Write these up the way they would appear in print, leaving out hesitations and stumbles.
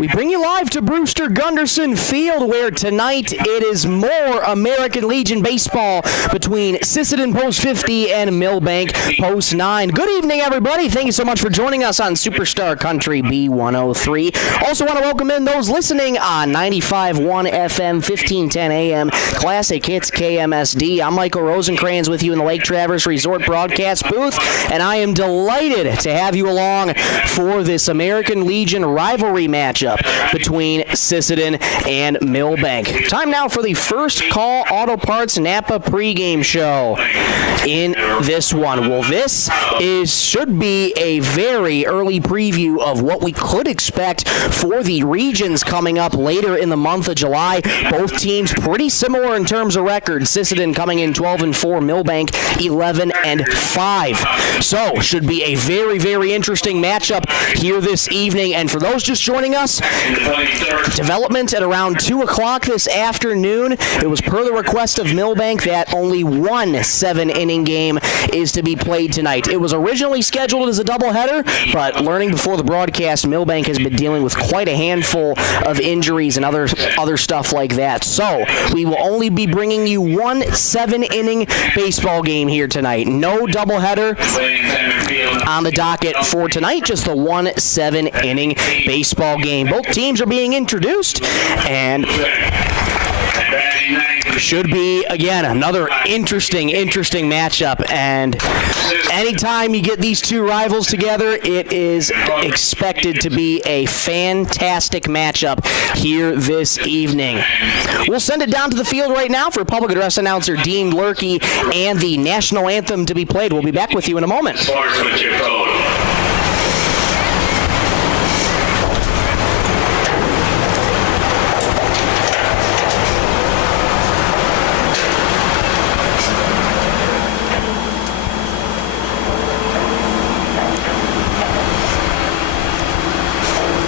We bring you live to Brewster Gunderson Field, where tonight it is more American Legion baseball between Sisseton Post 50 and Milbank Post 9. Good evening, everybody. Thank you so much for joining us on Superstar Country B103. Also want to welcome in those listening on 95.1 FM, 1510 AM, Classic Hits KMSD. I'm Michael Rosencrans with you in the Lake Traverse Resort broadcast booth, and I am delighted to have you along for this American Legion rivalry matchup between Sisseton and Milbank. Time now for the First Call Auto Parts Napa pregame show in this one. Well, this should be a very early preview of what we could expect for the regions coming up later in the month of July. Both teams pretty similar in terms of records. Sisseton coming in 12-4, Milbank 11-5. So, should be a very, very interesting matchup here this evening. And for those just joining us, development at around 2 o'clock this afternoon. It was per the request of Milbank that only one 7-inning game is to be played tonight. It was originally scheduled as a doubleheader, but learning before the broadcast, Milbank has been dealing with quite a handful of injuries and other stuff like that. So we will only be bringing you one 7-inning baseball game here tonight. No doubleheader on the docket for tonight, just the one 7-inning baseball game. Both teams are being introduced, and should be, again, another interesting matchup. And anytime you get these two rivals together, it is expected to be a fantastic matchup here this evening. We'll send it down to the field right now for public address announcer Dean Lurkey and the national anthem to be played. We'll be back with you in a moment. Sportsmanship code.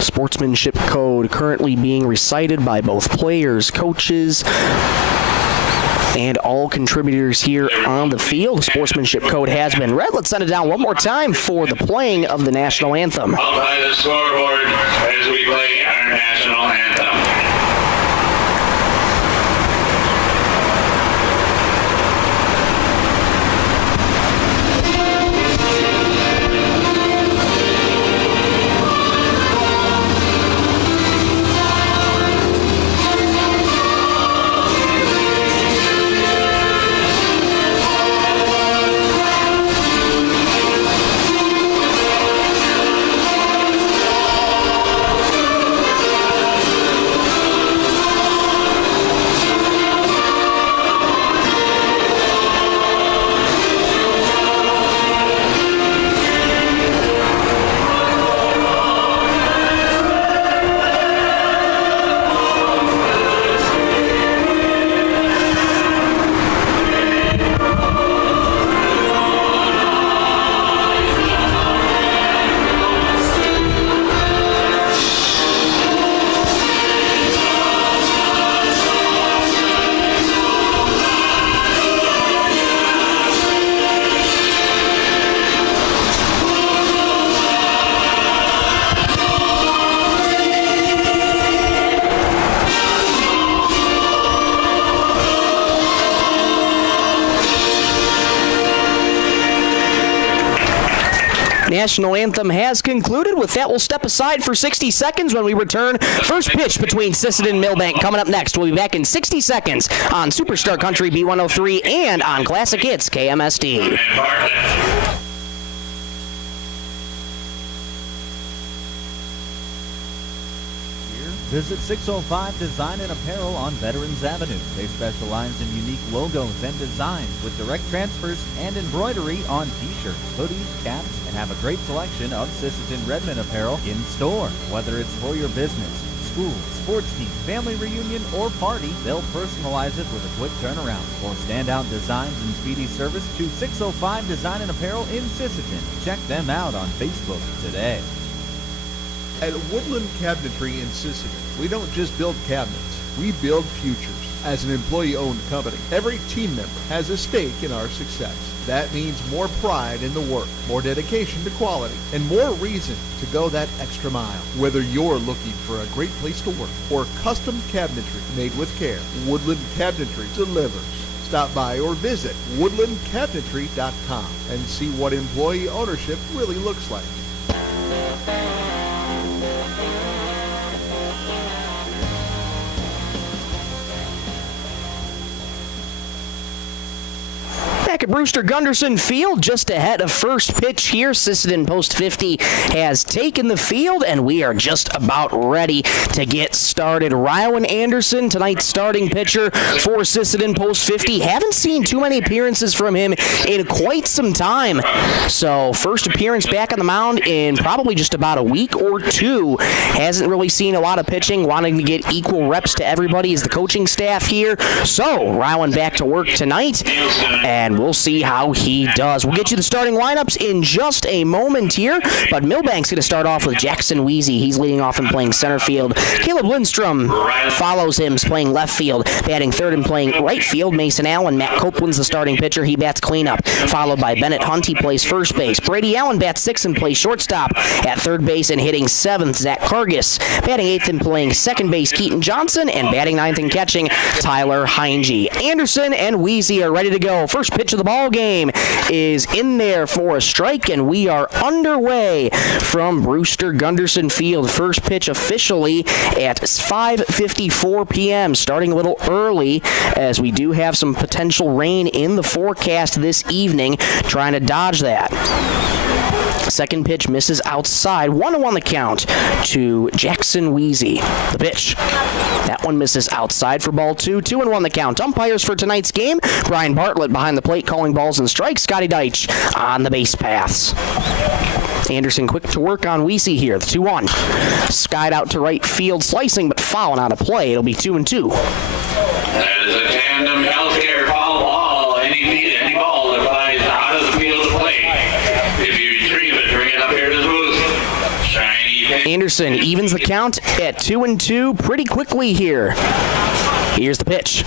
Sportsmanship code currently being recited by both players, coaches, and all contributors here on the field. Sportsmanship code has been read. Let's send it down one more time for the playing of the national anthem. Up by the scoreboard as we play our national anthem. National anthem has concluded. With that, we'll step aside for 60 seconds when we return. First pitch between Sisseton and Milbank coming up next. We'll be back in 60 seconds on Superstar Country B103 and on Classic Hits KMSD. Visit 605 Design and Apparel on Veterans Avenue. They specialize in unique logos and designs with direct transfers and embroidery on t-shirts, hoodies, caps, and have a great selection of Sisseton Redmond apparel in store. Whether it's for your business, school, sports team, family reunion, or party, they'll personalize it with a quick turnaround. For standout designs and speedy service, choose 605 Design and Apparel in Sisseton. Check them out on Facebook today. At Woodland Cabinetry in Sisseton, we don't just build cabinets, we build futures. As an employee-owned company, every team member has a stake in our success. That means more pride in the work, more dedication to quality, and more reason to go that extra mile. Whether you're looking for a great place to work or custom cabinetry made with care, Woodland Cabinetry delivers. Stop by or visit woodlandcabinetry.com and see what employee ownership really looks like. Back at Brewster Gunderson Field, just ahead of first pitch here. Sisseton Post 50 has taken the field, and we are just about ready to get started. Ryan Anderson, tonight's starting pitcher for Sisseton Post 50. Haven't seen too many appearances from him in quite some time. So, first appearance back on the mound in probably just about a week or two. Hasn't really seen a lot of pitching, wanting to get equal reps to everybody as the coaching staff here. So, Ryan back to work tonight, and we'll see how he does. We'll get you the starting lineups in just a moment here, but Milbank's going to start off with Jackson Weezy. He's leading off and playing center field. Caleb Lindstrom follows him, playing left field. Batting third and playing right field, Mason Allen. Matt Copeland's the starting pitcher. He bats cleanup, followed by Bennett Hunt. He plays first base. Brady Allen bats sixth and plays shortstop. At third base and hitting seventh, Zach Cargis. Batting eighth and playing second base, Keaton Johnson. And batting ninth and catching, Tyler Heinge. Anderson and Weezy are ready to go. First pitch of the ball game is in there for a strike, and we are underway from Brewster Gunderson Field. First pitch officially at 5:54 p.m. Starting a little early, as we do have some potential rain in the forecast this evening. Trying to dodge that. Second pitch misses outside. 1-1 the count to Jackson Weezy. The pitch. That one misses outside for ball two. 2-1 the count. Umpires for tonight's game: Brian Bartlett behind the plate calling balls and strikes. Scotty Deitch on the base paths. Anderson quick to work on Weezy here. The 2-1. Skied out to right field, slicing but fouling out of play. It'll be 2-2. That is a tandem healthcare foul ball. Any ball that flies out of the field of play. If you retrieve it, bring it up here to the booth. Shiny. Anderson evens the count at 2-2 pretty quickly here. Here's the pitch.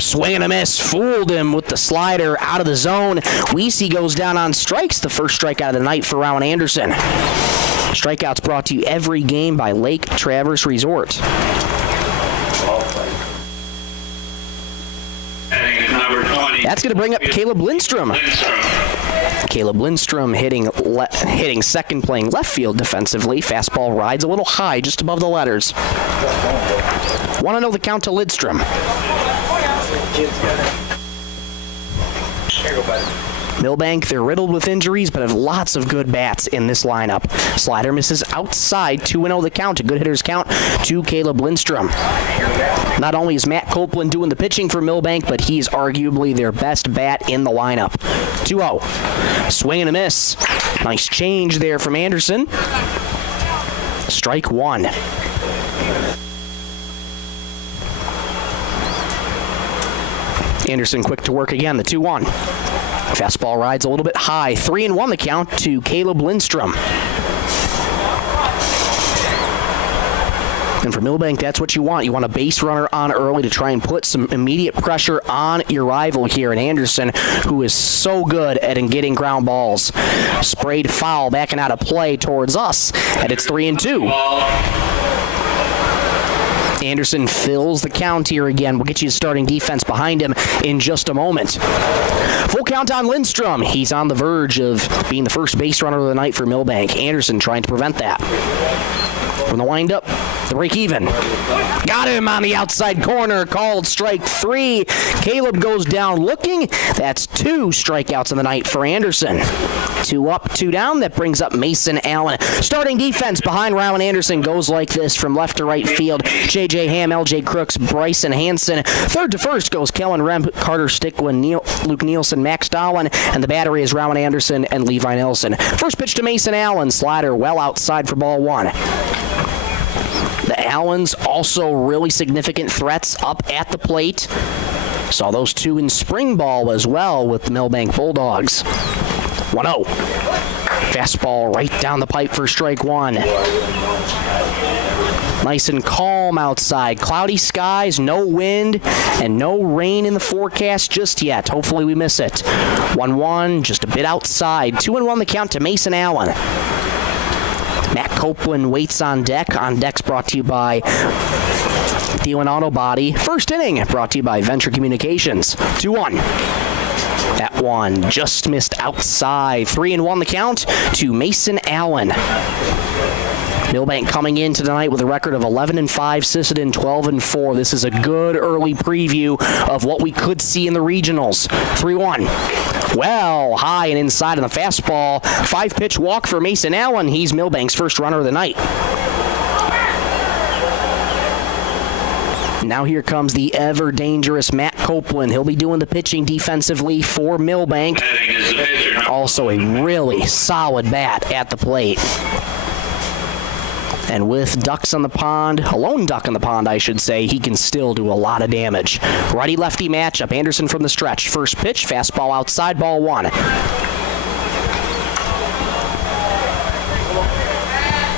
Swing and a miss. Fooled him with the slider out of the zone. Weezy goes down on strikes. The first strikeout of the night for Ryan Anderson. Strikeouts brought to you every game by Lake Traverse Resort. That's going to bring up Caleb Lindstrom. Caleb Lindstrom hitting second, playing left field defensively. Fastball rides a little high, just above the letters. 1-0 the count to Lindstrom. Milbank, they're riddled with injuries, but have lots of good bats in this lineup. Slider misses outside. 2-0 the count. A good hitter's count to Caleb Lindstrom. Not only is Matt Copeland doing the pitching for Milbank, but he's arguably their best bat in the lineup. 2-0. Swing and a miss. Nice change there from Anderson. Strike one. Anderson quick to work again. The 2-1. Fastball rides a little bit high. 3-1 the count to Caleb Lindstrom. And for Milbank, that's what you want. You want a base runner on early to try and put some immediate pressure on your rival here in Anderson, who is so good at getting ground balls. Sprayed foul, backing out of play towards us, and it's 3-2. Anderson fills the count here again. We'll get you the starting defense behind him in just a moment. Full count on Lindstrom. He's on the verge of being the first base runner of the night for Milbank. Anderson trying to prevent that. From the windup, the break even. Got him on the outside corner. Called strike three. Caleb goes down looking. That's 2 strikeouts in the night for Anderson. 2 up, 2 down. That brings up Mason Allen. Starting defense behind Ryan Anderson goes like this from left to right field. J.J. Ham, L.J. Crooks, Bryson Hansen. Third to first goes Kellen Remp, Carter Sticklin, Luke Nielsen, Max Dahlin, and the battery is Ryan Anderson and Levi Nelson. First pitch to Mason Allen. Slider well outside for ball one. The Allens also really significant threats up at the plate. Saw those 2 in spring ball as well with the Milbank Bulldogs. 1-0. Fastball right down the pipe for strike one. Nice and calm outside. Cloudy skies, no wind, and no rain in the forecast just yet. Hopefully we miss it. 1-1, just a bit outside. 2-1 the count to Mason Allen. Matt Copeland waits on deck. On deck's brought to you by Thielen Auto Body. First inning brought to you by Venture Communications. 2-1. That one just missed outside. 3-1 the count to Mason Allen. Milbank coming into tonight with a record of 11-5, Sisseton 12-4. This is a good early preview of what we could see in the regionals. 3-1. Well, high and inside on the fastball. 5-pitch walk for Mason Allen. He's Milbank's first runner of the night. Now here comes the ever-dangerous Matt Copeland. He'll be doing the pitching defensively for Milbank. Also a really solid bat at the plate. And with ducks on the pond, a lone duck on the pond, I should say, he can still do a lot of damage. Righty-lefty matchup. Anderson from the stretch. First pitch, fastball outside, ball 1.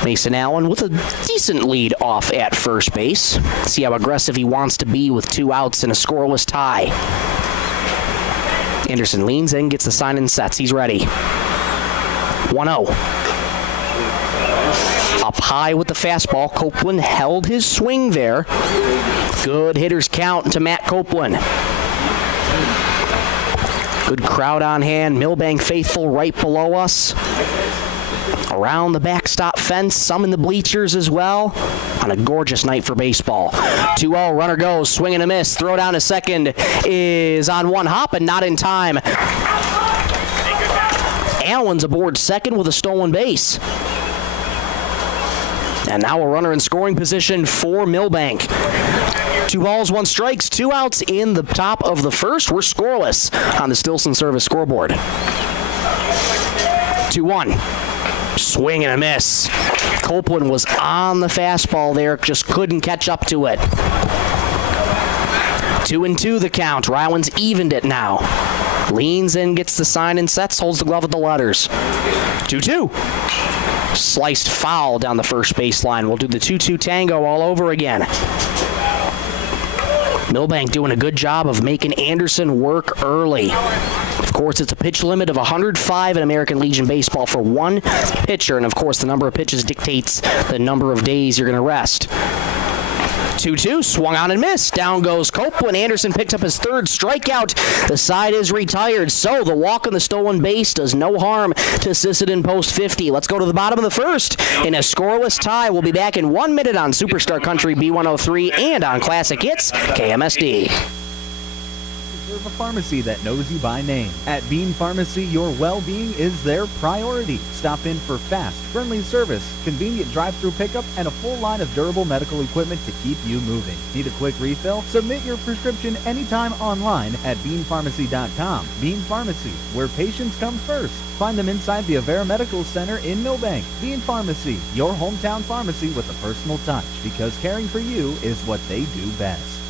Mason Allen with a decent lead off at first base. See how aggressive he wants to be with 2 outs and a scoreless tie. Anderson leans in, gets the sign and sets. He's ready. 1-0. Up high with the fastball. Copeland held his swing there. Good hitter's count to Matt Copeland. Good crowd on hand. Milbank faithful right below us. Around the backstop fence, some in the bleachers as well. On a gorgeous night for baseball. 2-0, runner goes, swing and a miss. Throw down to second is on one hop and not in time. Allen's aboard second with a stolen base. And now a runner in scoring position for Milbank. 2 balls, 1 strikes, 2 outs in the top of the first. We're scoreless on the Stilson Service scoreboard. 2-1. Swing and a miss. Copeland was on the fastball there, just couldn't catch up to it. 2-2 the count. Rylands evened it now. Leans in, gets the sign and sets, holds the glove at the letters. 2-2. Sliced foul down the first baseline. We'll do the 2-2 tango all over again. Milbank doing a good job of making Anderson work early. Of course, it's a pitch limit of 105 in American Legion Baseball for 1 pitcher, and of course, the number of pitches dictates the number of days you're going to rest. 2-2, swung on and missed. Down goes Copeland. Anderson picked up his 3rd strikeout. The side is retired, so the walk on the stolen base does no harm to Sisseton post 50. Let's go to the bottom of the first in a scoreless tie. We'll be back in 1 minute on Superstar Country B103 and on Classic Hits KMSD. Serve a pharmacy that knows you by name. At Bean Pharmacy, your well-being is their priority. Stop in for fast, friendly service, convenient drive-through pickup, and a full line of durable medical equipment to keep you moving. Need a quick refill? Submit your prescription anytime online at beanpharmacy.com. Bean Pharmacy, where patients come first. Find them inside the Avera Medical Center in Milbank. Bean Pharmacy, your hometown pharmacy with a personal touch, because caring for you is what they do best.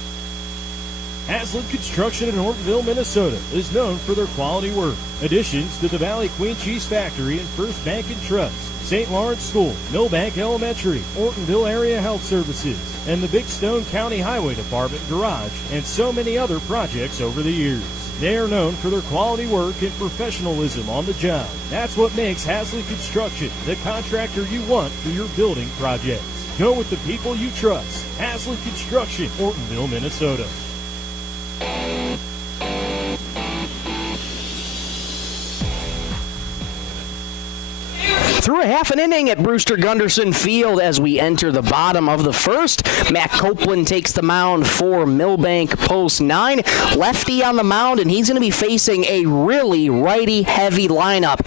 Haslett Construction in Ortonville, Minnesota is known for their quality work. Additions to the Valley Queen Cheese Factory and First Bank and Trust, St. Lawrence School, Milbank Elementary, Ortonville Area Health Services, and the Big Stone County Highway Department Garage, and so many other projects over the years. They are known for their quality work and professionalism on the job. That's what makes Haslett Construction the contractor you want for your building projects. Go with the people you trust. Haslett Construction, Ortonville, Minnesota. Through a half an inning at Brewster Gunderson Field as we enter the bottom of the first. Matt Copeland takes the mound for Milbank post 9. Lefty on the mound, and he's going to be facing a really righty-heavy lineup.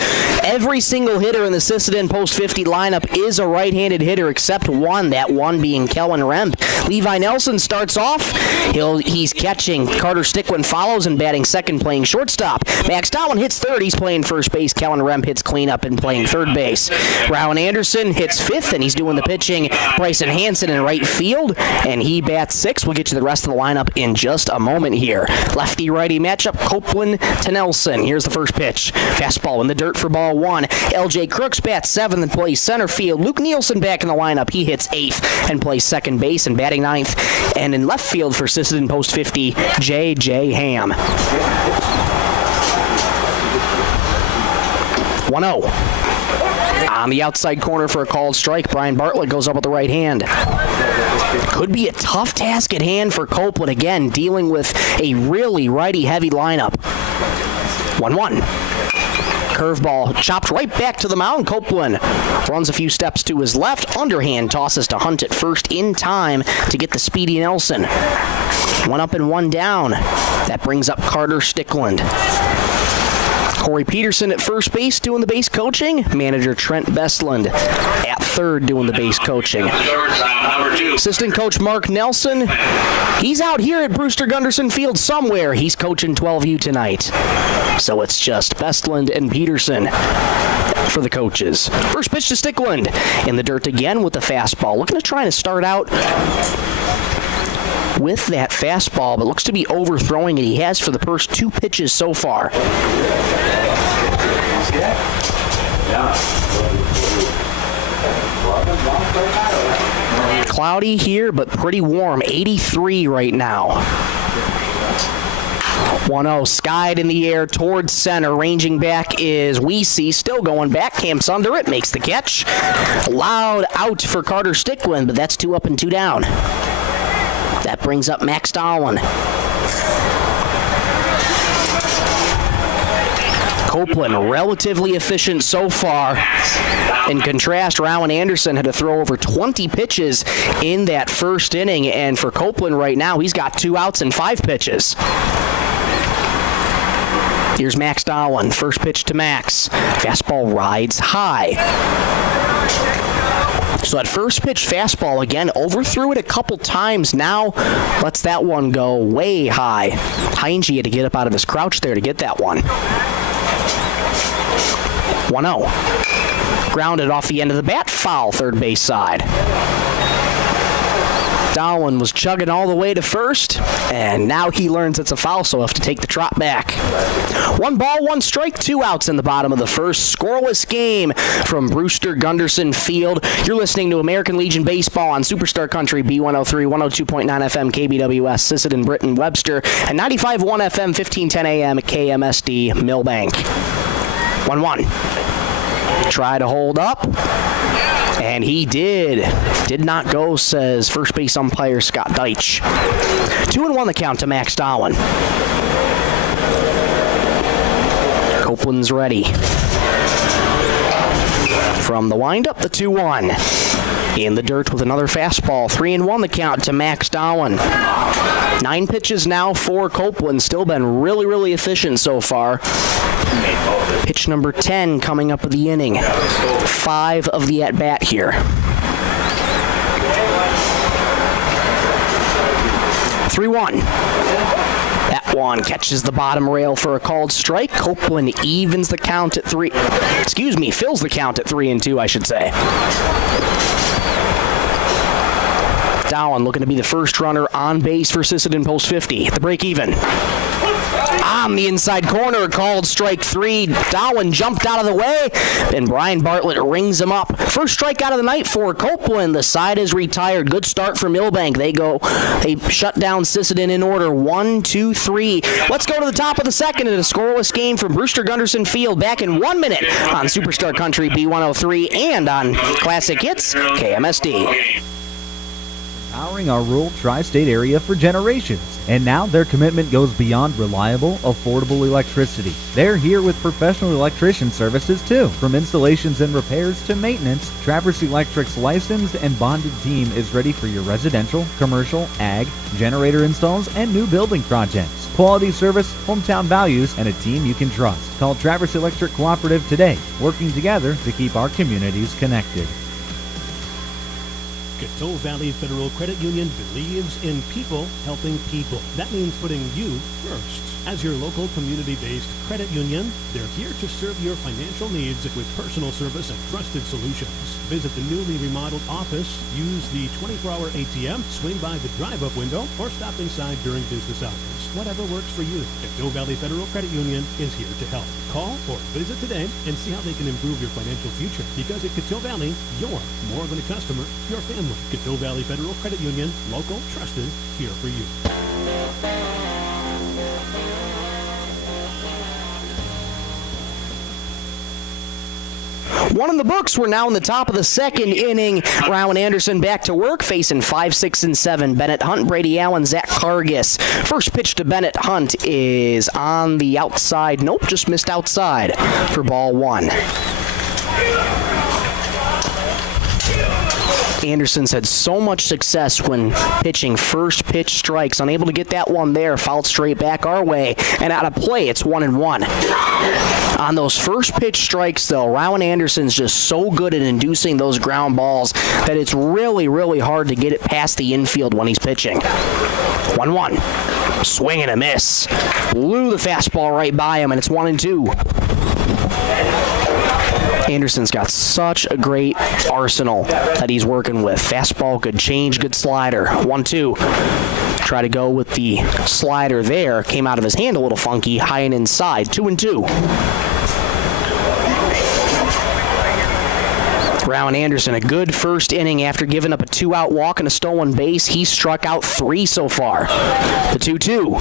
Every single hitter in the Sisseton post 50 lineup is a right-handed hitter except one, that one being Kellen Remp. Levi Nelson starts off. He's catching. Carter Stickwin follows and batting second, playing shortstop. Max Dowan hits third. He's playing first base. Kellen Remp hits cleanup and playing third base. base. Rowan Anderson hits fifth, and he's doing the pitching. Bryson Hansen in right field, and he bats sixth. We'll get you the rest of the lineup in just a moment here. Lefty-righty matchup, Copeland to Nelson. Here's the first pitch. Fastball in the dirt for ball one. LJ Crooks bats seventh and plays center field. Luke Nielsen back in the lineup. He hits eighth and plays second base and batting ninth. And in left field for Sisseton post 50, J.J. Ham. 1-0. On the outside corner for a called strike, Brian Bartlett goes up with the right hand. Could be a tough task at hand for Copeland, again, dealing with a really righty-heavy lineup. 1-1. Curveball chopped right back to the mound. Copeland runs a few steps to his left. Underhand tosses to Hunt at first in time to get the speedy Nelson. One up and one down. That brings up Carter Stickland. Corey Peterson at first base doing the base coaching. Manager Trent Bestland at third doing the base coaching. Assistant coach Mark Nelson, he's out here at Brewster Gunderson Field somewhere. He's coaching 12U tonight. So it's just Bestland and Peterson for the coaches. First pitch to Stickland. In the dirt again with the fastball. Looking to try to start out with that fastball, but looks to be overthrowing it. He has for the first two pitches so far. Cloudy here, but pretty warm. 83 right now. 1-0, skied in the air towards center. Ranging back is Weesey, still going back. Camps under it, makes the catch. Loud out for Carter Stickland, but that's 2 up and 2 down. That brings up Max Dahlin. Copeland relatively efficient so far. In contrast, Rowan Anderson had to throw over 20 pitches in that first inning, and for Copeland right now, he's got 2 outs and 5 pitches. Here's Max Dahlin. First pitch to Max. Fastball rides high. So that first pitch fastball, again, overthrew it a couple times. Now lets that one go way high. Heinge had to get up out of his crouch there to get that one. 1-0. Grounded off the end of the bat. Foul, third base side. Dahlin was chugging all the way to first, and now he learns it's a foul, so he'll have to take the trot back. 1 ball, 1 strike, 2 outs in the bottom of the first. Scoreless game from Brewster Gunderson Field. You're listening to American Legion Baseball on Superstar Country, B103, 102.9 FM KBWS, Sisseton, Britton, Webster, and 95.1 FM, 1510 AM, KMSD, Milbank. 1-1. Try to hold up. And he did. Did not go, says first base umpire Scott Deitch. 2-1 the count to Max Dahlin. Copeland's ready. From the windup, the 2-1. In the dirt with another fastball. 3-1 the count to Max Dahlin. 9 pitches now for Copeland. Still been really, really efficient so far. Pitch number 10 coming up of the inning. 5 of the at-bat here. 3-1. That one catches the bottom rail for a called strike. Copeland evens the count at 3. Fills the count at 3-2, I should say. Dahlin looking to be the first runner on base for Sisseton post 50. The break even. On the inside corner, called strike 3. Dahlin jumped out of the way, and Brian Bartlett rings him up. First strikeout of the night for Copeland. The side is retired. Good start for Milbank. They shut down Sisseton in order. 1, 2, 3. Let's go to the top of the second in a scoreless game from Brewster Gunderson Field. Back in 1 minute on Superstar Country B103 and on Classic Hits KMSD. Powering our rural tri-state area for generations. And now their commitment goes beyond reliable, affordable electricity. They're here with professional electrician services too. From installations and repairs to maintenance, Traverse Electric's licensed and bonded team is ready for your residential, commercial, ag, generator installs, and new building projects. Quality service, hometown values, and a team you can trust. Call Traverse Electric Cooperative today, working together to keep our communities connected. Coteau Valley Federal Credit Union believes in people helping people. That means putting you first. As your local community-based credit union, they're here to serve your financial needs with personal service and trusted solutions. Visit the newly remodeled office, use the 24-hour ATM, swing by the drive-up window, or stop inside during business hours. Whatever works for you, Coteau Valley Federal Credit Union is here to help. Call or visit today and see how they can improve your financial future. Because at Coteau Valley, you're more than a customer, your family. Coteau Valley Federal Credit Union, local, trusted, here for you. One in the books. We're now in the top of the second inning. Rowan Anderson back to work, facing 5, 6, and 7. Bennett Hunt, Brady Allen, Zach Cargis. First pitch to Bennett Hunt is on the outside. Nope, just missed outside for ball 1. Anderson's had so much success when pitching first pitch strikes. Unable to get that one there. Fouled straight back our way. And out of play, it's 1-1. On those first pitch strikes, though, Rowan Anderson's just so good at inducing those ground balls that it's really, really hard to get it past the infield when he's pitching. 1-1. Swing and a miss. Blew the fastball right by him, and it's 1-2. Anderson's got such a great arsenal that he's working with. Fastball, good change, good slider. 1-2. Try to go with the slider there. Came out of his hand a little funky, high and inside. 2-2. Rowan Anderson, a good first inning after giving up a 2-out walk and a stolen base. He struck out 3 so far. The 2-2.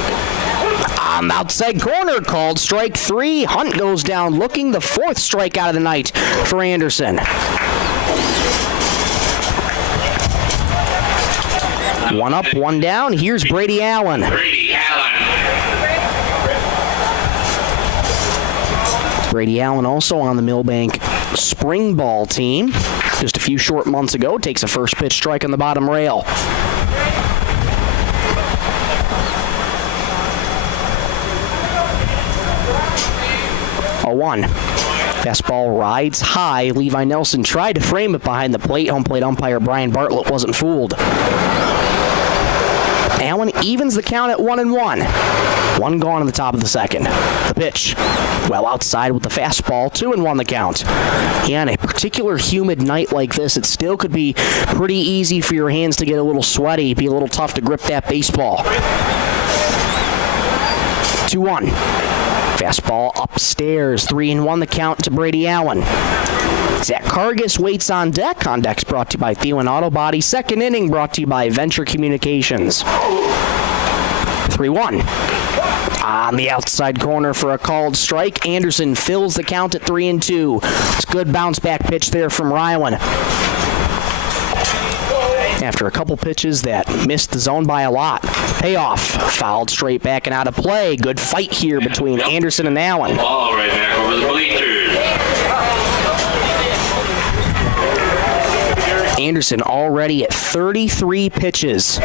On the outside corner, called strike 3. Hunt goes down looking, the 4th strikeout of the night for Anderson. 1 up, 1 down. Here's Brady Allen. Brady Allen also on the Milbank spring ball team. Just a few short months ago, takes a first pitch strike on the bottom rail. 0-1. Fastball rides high. Levi Nelson tried to frame it behind the plate. Home plate umpire Brian Bartlett wasn't fooled. Allen evens the count at 1-1. 1 gone in the top of the second. The pitch, well outside with the fastball. 2-1 the count. Yeah, on a particular humid night like this, it still could be pretty easy for your hands to get a little sweaty, be a little tough to grip that baseball. 2-1. Fastball upstairs. 3-1 the count to Brady Allen. Zach Cargis waits on deck. On deck's brought to you by Thielen Auto Body. Second inning brought to you by Venture Communications. 3-1. On the outside corner for a called strike. Anderson fills the count at 3-2. It's a good bounce back pitch there from Rylan. After a couple pitches that missed the zone by a lot. Payoff. Fouled straight back and out of play. Good fight here between Anderson and Allen. Ball right back over the bleachers. Anderson already at 33 pitches.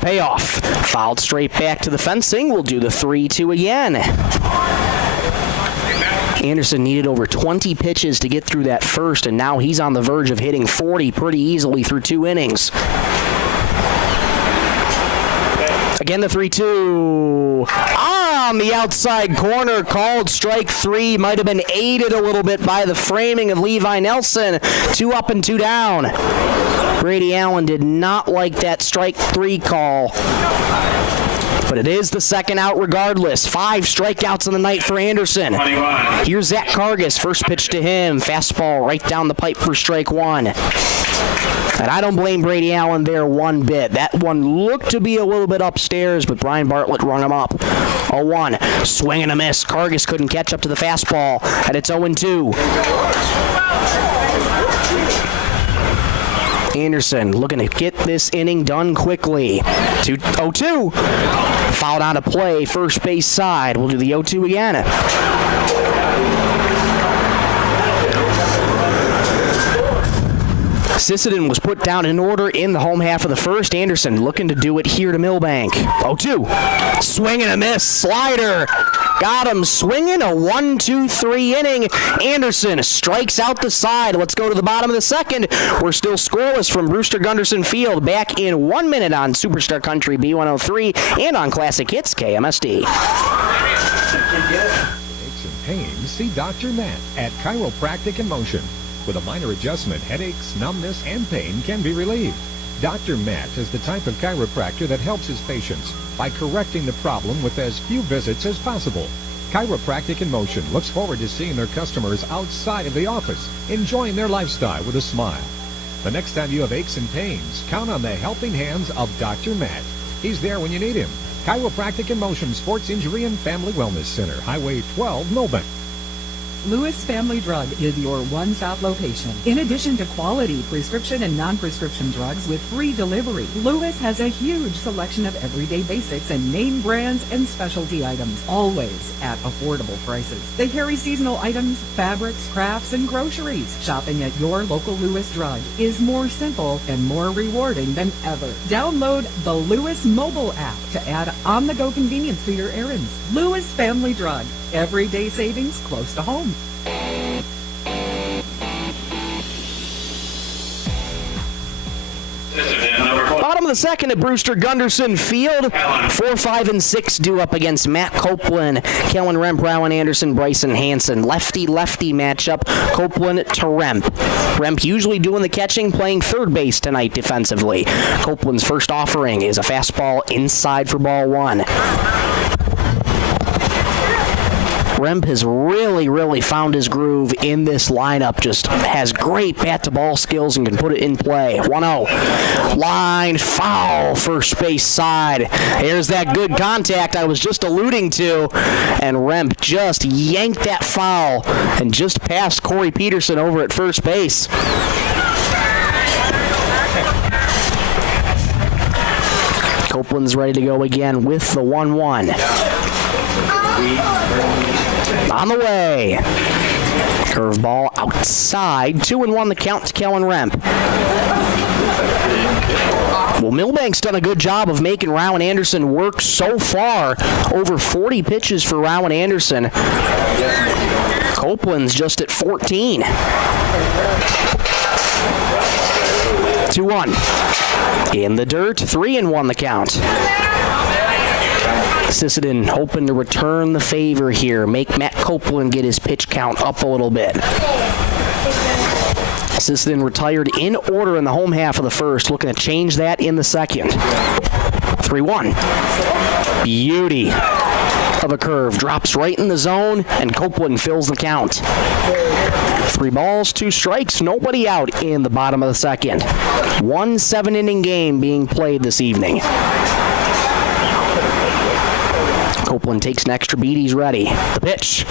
Payoff. Fouled straight back to the fencing. We'll do the 3-2 again. Anderson needed over 20 pitches to get through that first, and now he's on the verge of hitting 40 pretty easily through 2 innings. Again, the 3-2. On the outside corner, called strike 3. Might have been aided a little bit by the framing of Levi Nelson. 2 up and 2 down. Brady Allen did not like that strike 3 call. But it is the second out regardless. 5 strikeouts in the night for Anderson. 21. Here's Zach Cargis. First pitch to him. Fastball right down the pipe for strike 1. And I don't blame Brady Allen there one bit. That one looked to be a little bit upstairs, but Brian Bartlett rung him up. 0-1. Swing and a miss. Cargis couldn't catch up to the fastball, and it's 0-2. Anderson looking to get this inning done quickly. 0-2. Fouled out of play, first base side. We'll do the 0-2 again. Sisseton was put down in order in the home half of the first. Anderson looking to do it here to Milbank. 0-2. Swing and a miss. Slider. Got him swinging. A 1-2-3 inning. Anderson strikes out the side. Let's go to the bottom of the second. We're still scoreless from Brewster Gunderson Field. Back in 1 minute on Superstar Country B103 and on Classic Hits KMSD. Aches and pains, see Dr. Matt at Chiropractic in Motion. With a minor adjustment, headaches, numbness, and pain can be relieved. Dr. Matt is the type of chiropractor that helps his patients by correcting the problem with as few visits as possible. Chiropractic in Motion looks forward to seeing their customers outside of the office, enjoying their lifestyle with a smile. The next time you have aches and pains, count on the helping hands of Dr. Matt. He's there when you need him. Chiropractic in Motion Sports Injury and Family Wellness Center, Highway 12, Milbank. Lewis Family Drug is your one-stop location. In addition to quality prescription and non-prescription drugs with free delivery, Lewis has a huge selection of everyday basics and name brands and specialty items, always at affordable prices. They carry seasonal items, fabrics, crafts, and groceries. Shopping at your local Lewis Drug is more simple and more rewarding than ever. Download the Lewis mobile app to add on-the-go convenience to your errands. Lewis Family Drug. Everyday savings close to home. Bottom of the second at Brewster Gunderson Field. 4, 5, and 6 due up against Matt Copeland, Kellen Remp, Rowan Anderson, Bryson Hansen. Lefty-lefty matchup, Copeland to Remp. Remp usually doing the catching, playing third base tonight defensively. Copeland's first offering is a fastball inside for ball one. Remp has really found his groove in this lineup. Just has great bat-to-ball skills and can put it in play. 1-0. Line foul, first base side. Here's that good contact I was just alluding to. And Remp just yanked that foul and just passed Corey Peterson over at first base. Copeland's ready to go again with the 1-1. On the way. Curveball outside. 2-1 the count to Kellen Remp. Well, Milbank's done a good job of making Rowan Anderson work so far. Over 40 pitches for Rowan Anderson. Copeland's just at 14. 2-1. In the dirt. 3-1 the count. Sisseton hoping to return the favor here, make Matt Copeland get his pitch count up a little bit. Sisseton retired in order in the home half of the first, looking to change that in the second. 3-1. Beauty of a curve, drops right in the zone, and Copeland fills the count. 3 balls, 2 strikes, nobody out in the bottom of the second. 1 7-inning game being played this evening. Copeland takes an extra beat. He's ready. The pitch.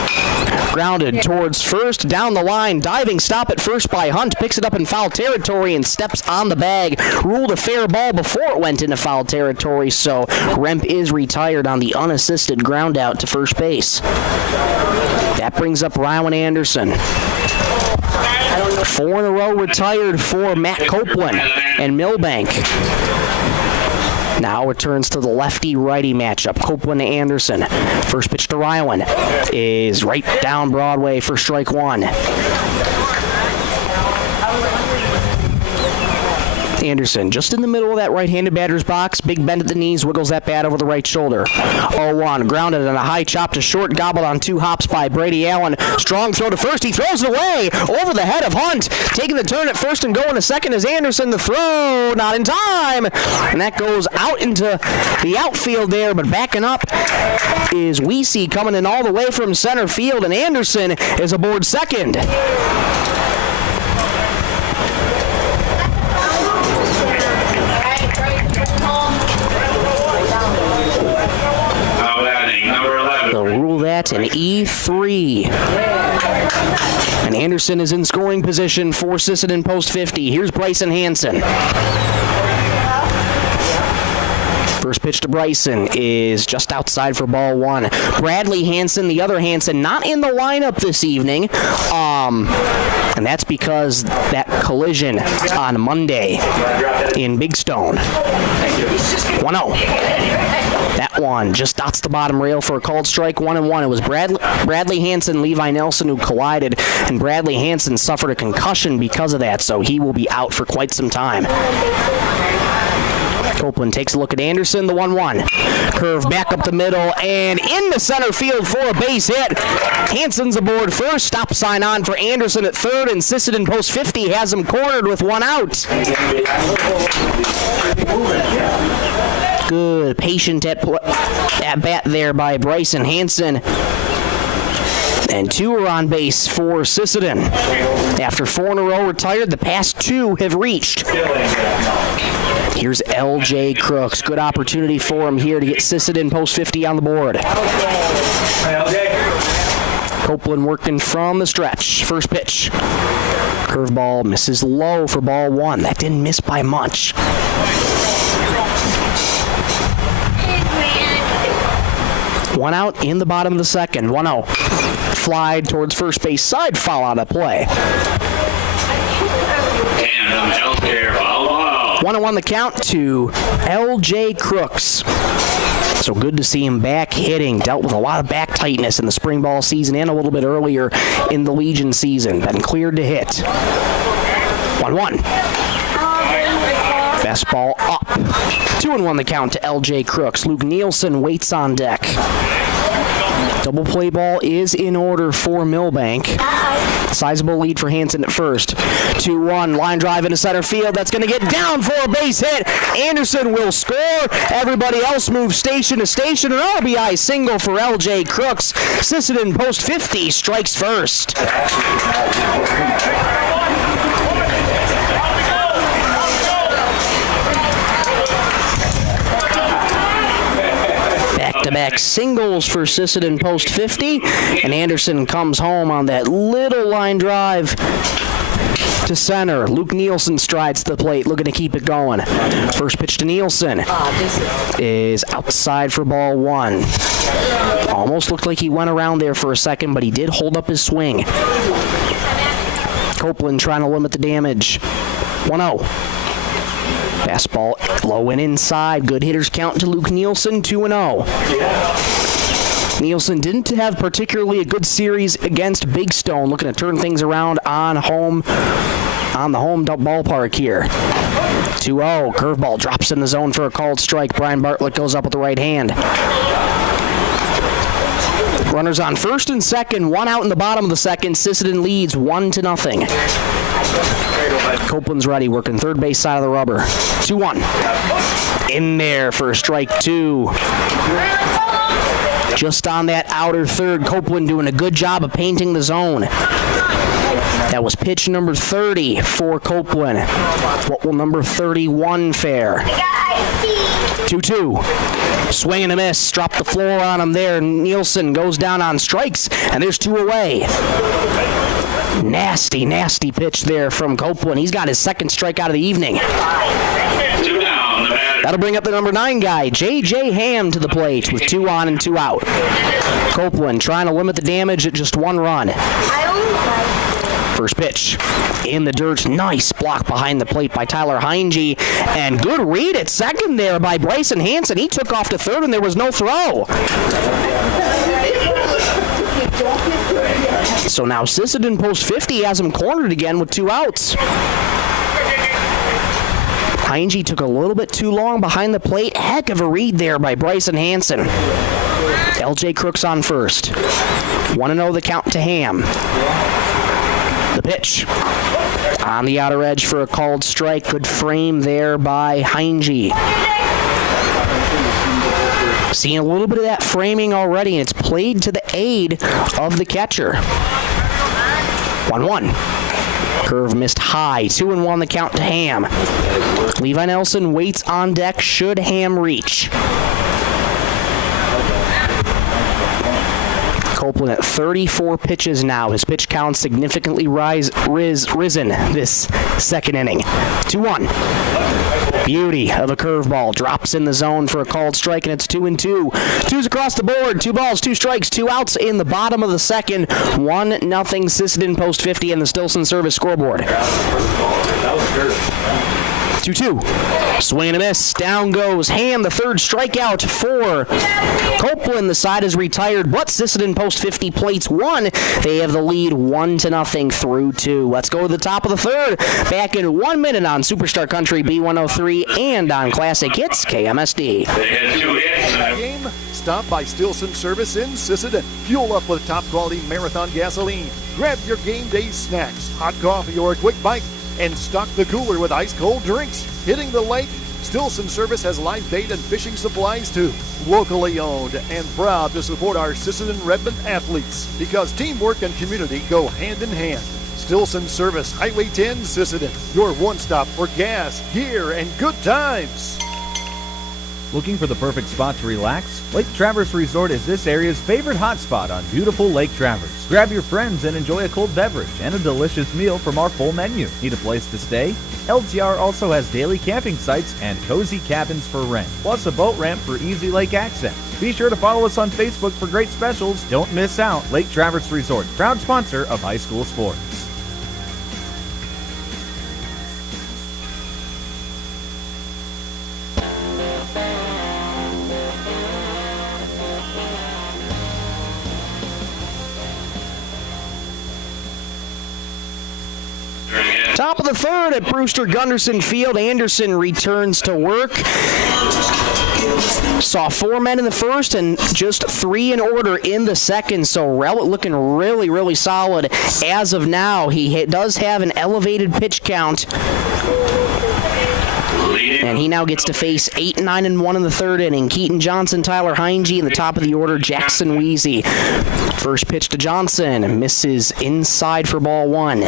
Grounded towards first. Down the line. Diving stop at first by Hunt. Picks it up in foul territory and steps on the bag. Ruled a fair ball before it went into foul territory, so Remp is retired on the unassisted ground out to first base. That brings up Rowan Anderson. 4 in a row retired for Matt Copeland and Milbank. Now returns to the lefty-righty matchup. Copeland to Anderson. First pitch to Ryland is right down Broadway for strike 1. Anderson just in the middle of that right-handed batter's box. Big bend at the knees, wiggles that bat over the right shoulder. 0-1, grounded on a high chop to short, gobbled on 2 hops by Brady Allen. Strong throw to first, he throws it away over the head of Hunt. Taking the turn at first and going to second is Anderson. The throw, not in time. And that goes out into the outfield there, but backing up is Weesey coming in all the way from center field, and Anderson is aboard second. They'll rule that an E3. And Anderson is in scoring position for Sisseton post 50. Here's Bryson Hansen. First pitch to Bryson is just outside for ball one. Bradley Hansen, the other Hansen, not in the lineup this evening. And that's because that collision on Monday in Big Stone. 1-0. That one just dots the bottom rail for a called strike, 1-1. It was Bradley Hansen, Levi Nelson who collided, and Bradley Hansen suffered a concussion because of that, so he will be out for quite some time. Copeland takes a look at Anderson, the 1-1. Curve back up the middle and into center field for a base hit. Hansen's aboard first. Stop sign on for Anderson at third, and Sisseton post 50 has him cornered with one out. Good, patient at bat there by Bryson Hansen. And two are on base for Sisseton. After 4 in a row retired, the past 2 have reached. Here's L.J. Crooks. Good opportunity for him here to get Sisseton post 50 on the board. Copeland working from the stretch. First pitch. Curveball misses low for ball one. That didn't miss by much. One out in the bottom of the second. 1-0. Fly towards first base side, foul out of play. 1-1 the count to L.J. Crooks. So good to see him back hitting. Dealt with a lot of back tightness in the spring ball season and a little bit earlier in the Legion season. Been cleared to hit. 1-1. Fastball up. 2-1 the count to L.J. Crooks. Luke Nielsen waits on deck. Double play ball is in order for Milbank. Sizable lead for Hansen at first. 2-1, line drive into center field. That's going to get down for a base hit. Anderson will score. Everybody else moves station to station. An RBI single for L.J. Crooks. Sisseton post 50 strikes first. Back-to-back singles for Sisseton post 50, and Anderson comes home on that little line drive to center. Luke Nielsen strides to the plate, looking to keep it going. First pitch to Nielsen is outside for ball one. Almost looked like he went around there for a second, but he did hold up his swing. Copeland trying to limit the damage. 1-0. Fastball low and inside. Good hitters count to Luke Nielsen, 2-0. Nielsen didn't have particularly a good series against Big Stone. Looking to turn things around on the home ballpark here. 2-0. Curveball drops in the zone for a called strike. Brian Bartlett goes up with the right hand. Runners on first and second. One out in the bottom of the second. Sisseton leads 1-0. Copeland's ready, working third base side of the rubber. 2-1. In there for strike two. Just on that outer third, Copeland doing a good job of painting the zone. That was pitch number 30 for Copeland. What will number 31 fare? 2-2. Swing and a miss. Drop the floor on him there. Nielsen goes down on strikes, and there's 2 away. Nasty, nasty pitch there from Copeland. He's got his second strikeout of the evening. 2 down. That'll bring up the number 9 guy, J.J. Ham, to the plate with 2 on and 2 out. Copeland trying to limit the damage at just 1 run. First pitch in the dirt. Nice block behind the plate by Tyler Heinge. And good read at second there by Bryson Hansen. He took off to third and there was no throw. So now Sisseton post 50 has him cornered again with 2 outs. Heinge took a little bit too long behind the plate. Heck of a read there by Bryson Hansen. L.J. Crooks on first. 1-0 the count to Ham. The pitch. On the outer edge for a called strike. Good frame there by Heinge. Seeing a little bit of that framing already, and it's played to the aid of the catcher. 1-1. Curve missed high. 2-1 the count to Ham. Levi Nelson waits on deck should Ham reach. Copeland at 34 pitches now. His pitch count significantly risen this second inning. 2-1. Beauty of a curveball. Drops in the zone for a called strike, and it's 2-2. Twos across the board. 2 balls, 2 strikes, 2 outs in the bottom of the second. 1-0 Sisseton post 50 and the Stilson service scoreboard. 2-2. Swing and a miss. Down goes Ham, the third strikeout for Copeland. The side is retired, but Sisseton post 50 plates 1. They have the lead 1-0 through 2. Let's go to the top of the third. Back in 1 minute on Superstar Country B103 and on Classic Hits KMSD. They had 2 hits in that Game, stop by Stilson Service in Sisseton. Fuel up with top quality Marathon gasoline. Grab your game day snacks, hot coffee, or a quick bite, and stock the cooler with ice-cold drinks. Hitting the lake, Stilson Service has live bait and fishing supplies too. Locally owned and proud to support our Sisseton Redmond athletes because teamwork and community go hand in hand. Stilson Service, Highway 10, Sisseton, your one-stop for gas, gear, and good times. Looking for the perfect spot to relax? Lake Traverse Resort is this area's favorite hotspot on beautiful Lake Traverse. Grab your friends and enjoy a cold beverage and a delicious meal from our full menu. Need a place to stay? LTR also has daily camping sites and cozy cabins for rent, plus a boat ramp for easy lake access. Be sure to follow us on Facebook for great specials. Don't miss out. Lake Traverse Resort, proud sponsor of high school sports. Top of the third at Brewster Gunderson Field. Anderson returns to work. Saw 4 men in the first and just 3 in order in the second. So Rowlett looking really, really solid as of now. He does have an elevated pitch count. And he now gets to face 8, 9, and 1 in the third inning. Keaton Johnson, Tyler Heinge in the top of the order, Jackson Weezy. First pitch to Johnson, misses inside for ball 1.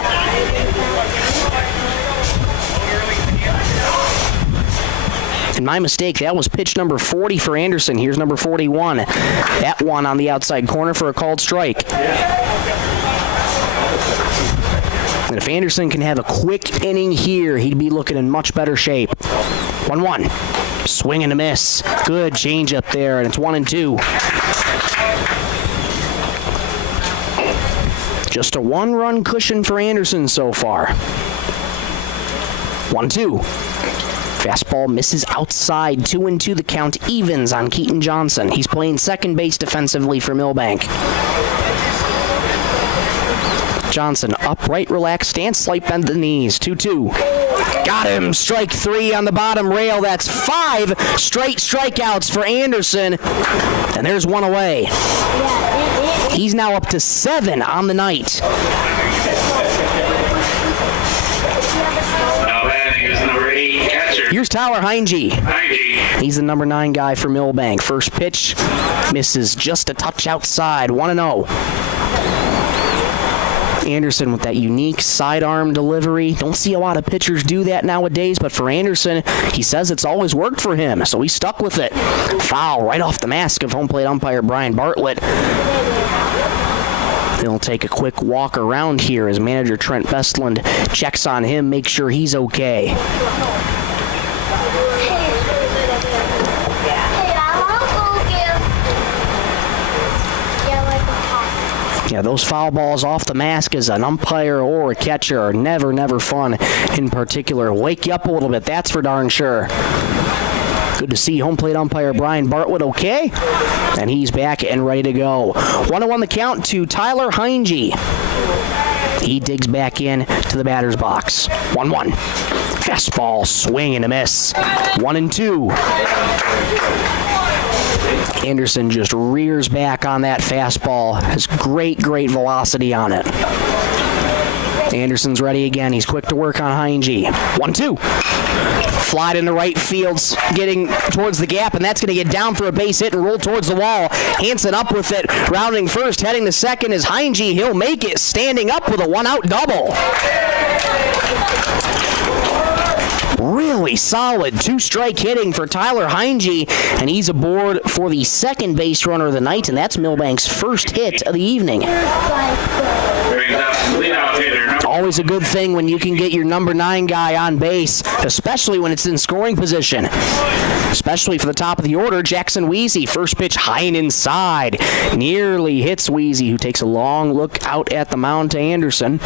And my mistake, that was pitch number 40 for Anderson. Here's number 41. That one on the outside corner for a called strike. And if Anderson can have a quick inning here, he'd be looking in much better shape. 1-1. Swing and a miss. Good change up there, and it's 1-2. Just a 1-run cushion for Anderson so far. 1-2. Fastball misses outside. 2-2 the count, evens on Keaton Johnson. He's playing second base defensively for Milbank. Johnson, upright, relaxed stance, slight bend the knees. 2-2. Got him. Strike 3 on the bottom rail. That's 5 straight strikeouts for Anderson. And there's 1 away. He's now up to 7 on the night. Here's Tyler Heinge. He's the number 9 guy for Milbank. First pitch misses just a touch outside. 1-0. Anderson with that unique sidearm delivery. Don't see a lot of pitchers do that nowadays, but for Anderson, he says it's always worked for him, so he's stuck with it. Foul right off the mask of home plate umpire Brian Bartlett. He'll take a quick walk around here as manager Trent Bestland checks on him, make sure he's okay. Yeah, those foul balls off the mask as an umpire or a catcher are never, never fun in particular. Wake you up a little bit, that's for darn sure. Good to see home plate umpire Brian Bartlett okay. And he's back and ready to go. 1-1 the count to Tyler Heinge. He digs back in to the batter's box. 1-1. Fastball, swing and a miss. 1-2. Anderson just rears back on that fastball. Has great, great velocity on it. Anderson's ready again. He's quick to work on Heinge. 1-2. Fly into right field, getting towards the gap, and that's going to get down for a base hit and roll towards the wall. Hanson up with it, rounding first, heading to second is Heinge. He'll make it, standing up with a 1-out double. Really solid 2-strike hitting for Tyler Heinge, and he's aboard for the second base runner of the night, and that's Milbank's first hit of the evening. Always a good thing when you can get your number 9 guy on base, especially when it's in scoring position. Especially for the top of the order, Jackson Weezy. First pitch high and inside. Nearly hits Weezy, who takes a long look out at the mound to Anderson.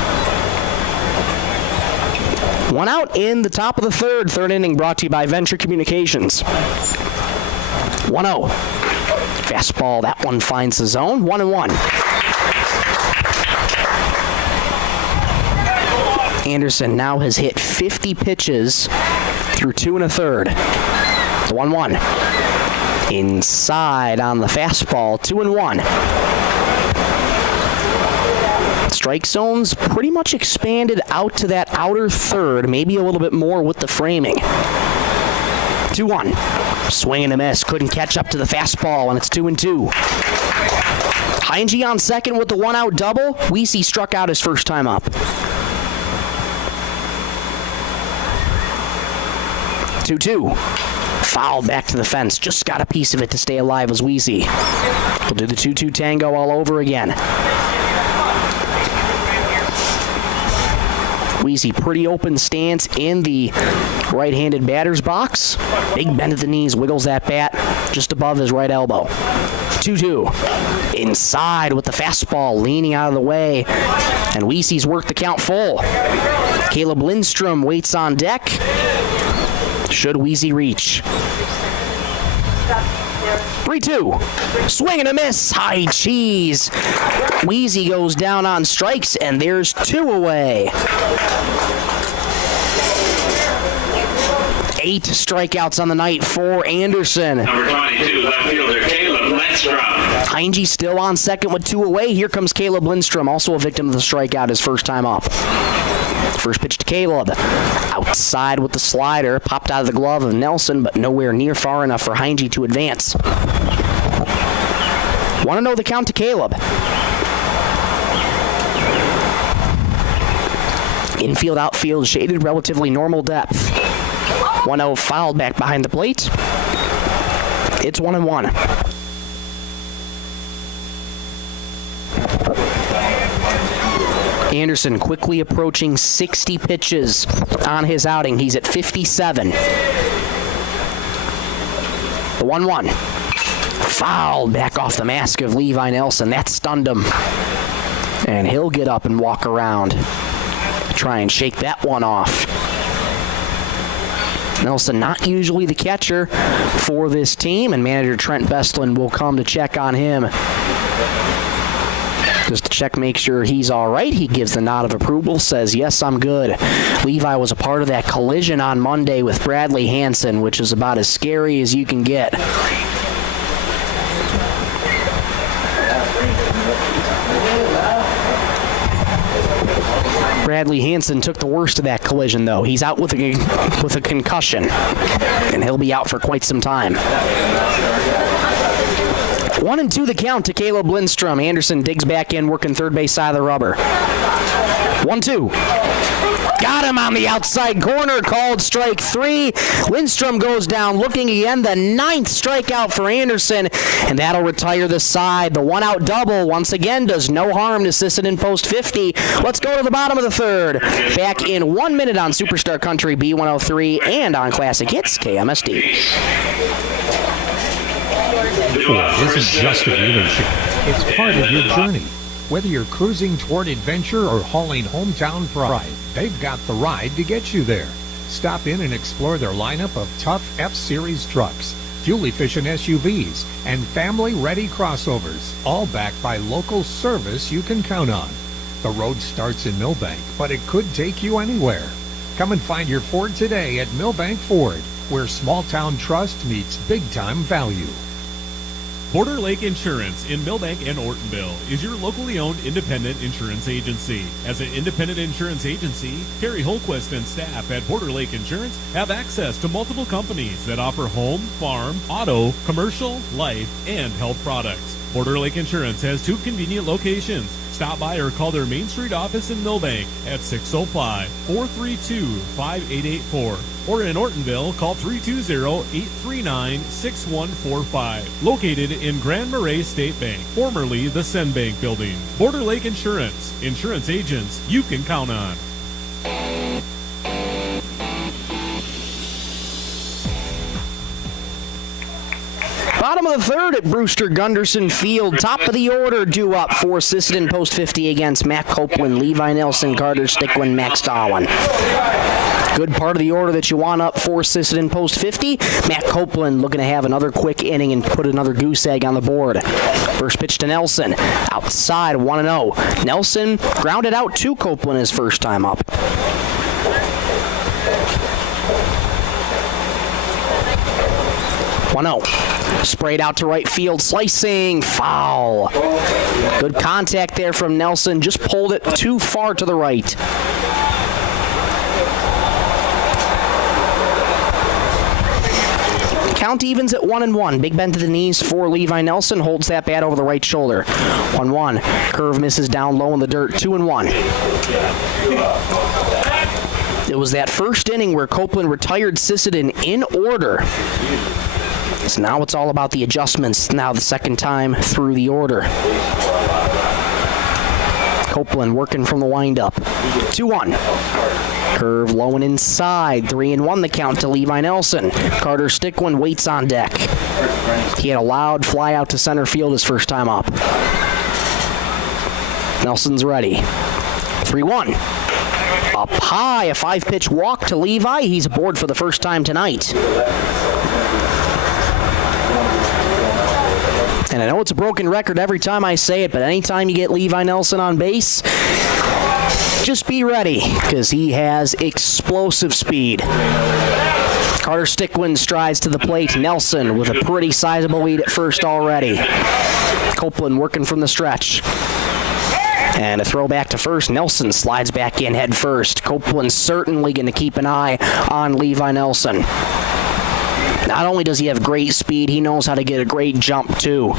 One out in the top of the third inning, brought to you by Venture Communications. 1-0. Fastball, that one finds the zone. 1-1. Anderson now has hit 50 pitches through 2 1/3. 1-1. Inside on the fastball, 2-1. Strike zone's pretty much expanded out to that outer third, maybe a little bit more with the framing. 2-1. Swing and a miss. Couldn't catch up to the fastball, and it's 2-2. Heinge on second with the 1-out double. Weezy struck out his first time up. 2-2. Foul back to the fence. Just got a piece of it to stay alive as Weezy. We'll do the 2-2 tango all over again. Weezy, pretty open stance in the right-handed batter's box. Big bend at the knees, wiggles that bat just above his right elbow. 2-2. Inside with the fastball, leaning out of the way. And Weezy's worked the count full. Caleb Lindstrom waits on deck. Should Weezy reach. 3-2. Swing and a miss. High cheese. Weezy goes down on strikes, and there's 2 away. 8 strikeouts on the night for Anderson. Number 22, left fielder Caleb Lindstrom. Heinge still on second with 2 away. Here comes Caleb Lindstrom, also a victim of the strikeout his first time up. First pitch to Caleb. Outside with the slider. Popped out of the glove of Nelson, but nowhere near far enough for Heinge to advance. Want to know the count to Caleb. Infield, outfield, shaded, relatively normal depth. 1-0 fouled back behind the plate. It's 1-1. Anderson quickly approaching 60 pitches on his outing. He's at 57. The 1-1. Fouled back off the mask of Levi Nelson. That stunned him. And he'll get up and walk around. Try and shake that one off. Nelson not usually the catcher for this team, and manager Trent Bestlin will come to check on him. Just to check, make sure he's all right. He gives the nod of approval, says, yes, I'm good. Levi was a part of that collision on Monday with Bradley Hansen, which is about as scary as you can get. Bradley Hansen took the worst of that collision, though. He's out with a concussion, and he'll be out for quite some time. 1-2 the count to Caleb Lindstrom. Anderson digs back in, working third base side of the rubber. 1-2. Got him on the outside corner, called strike 3. Lindstrom goes down, looking again, the 9th strikeout for Anderson, and that'll retire the side. The 1-out double, once again, does no harm to Sisseton post 50. Let's go to the bottom of the third. Back in 1 minute on Superstar Country B103 and on Classic Hits KMSD. Ford isn't just a dealership. It's part of your journey. Whether you're cruising toward adventure or hauling hometown pride, they've got the ride to get you there. Stop in and explore their lineup of tough F-Series trucks, fuel-efficient SUVs, and family-ready crossovers, all backed by local service you can count on. The road starts in Milbank, but it could take you anywhere. Come and find your Ford today at Milbank Ford, where small-town trust meets big-time value. Border Lake Insurance in Milbank and Ortonville is your locally owned independent insurance agency. As an independent insurance agency, Terry Holquist and staff at Border Lake Insurance have access to multiple companies that offer home, farm, auto, commercial, life, and health products. Border Lake Insurance has 2 convenient locations Stop by or call their Main Street office in Milbank at 605-432-5884. Or in Ortonville, call 320-839-6145. Located in Grand Marais State Bank, formerly the Sen Bank Building. Border Lake Insurance. Insurance agents you can count on. Bottom of the third at Brewster Gunderson Field. Top of the order due up for Sisseton post 50 against Matt Copeland, Levi Nelson, Carter Stickland, Max Darwin. Good part of the order that you want up for Sisseton post 50. Matt Copeland looking to have another quick inning and put another goose egg on the board. First pitch to Nelson. Outside, 1-0. Nelson grounded out to Copeland his first time up. 1-0. Sprayed out to right field, slicing, foul. Good contact there from Nelson, just pulled it too far to the right. Count evens at 1-1. Big bend to the knees for Levi Nelson, holds that bat over the right shoulder. 1-1. Curve misses down low in the dirt, 2-1. It was that first inning where Copeland retired Sisseton in order. So now it's all about the adjustments now the second time through the order. Copeland working from the windup. 2-1. Curve low and inside. 3-1 the count to Levi Nelson. Carter Stickland waits on deck. He had a loud fly out to center field his first time up. Nelson's ready. 3-1. Up high, a 5-pitch walk to Levi. He's aboard for the first time tonight. And I know it's a broken record every time I say it, but anytime you get Levi Nelson on base, just be ready, because he has explosive speed. Carter Stickland strides to the plate. Nelson with a pretty sizable lead at first already. Copeland working from the stretch. And a throw back to first. Nelson slides back in head first. Copeland's certainly going to keep an eye on Levi Nelson. Not only does he have great speed, he knows how to get a great jump, too.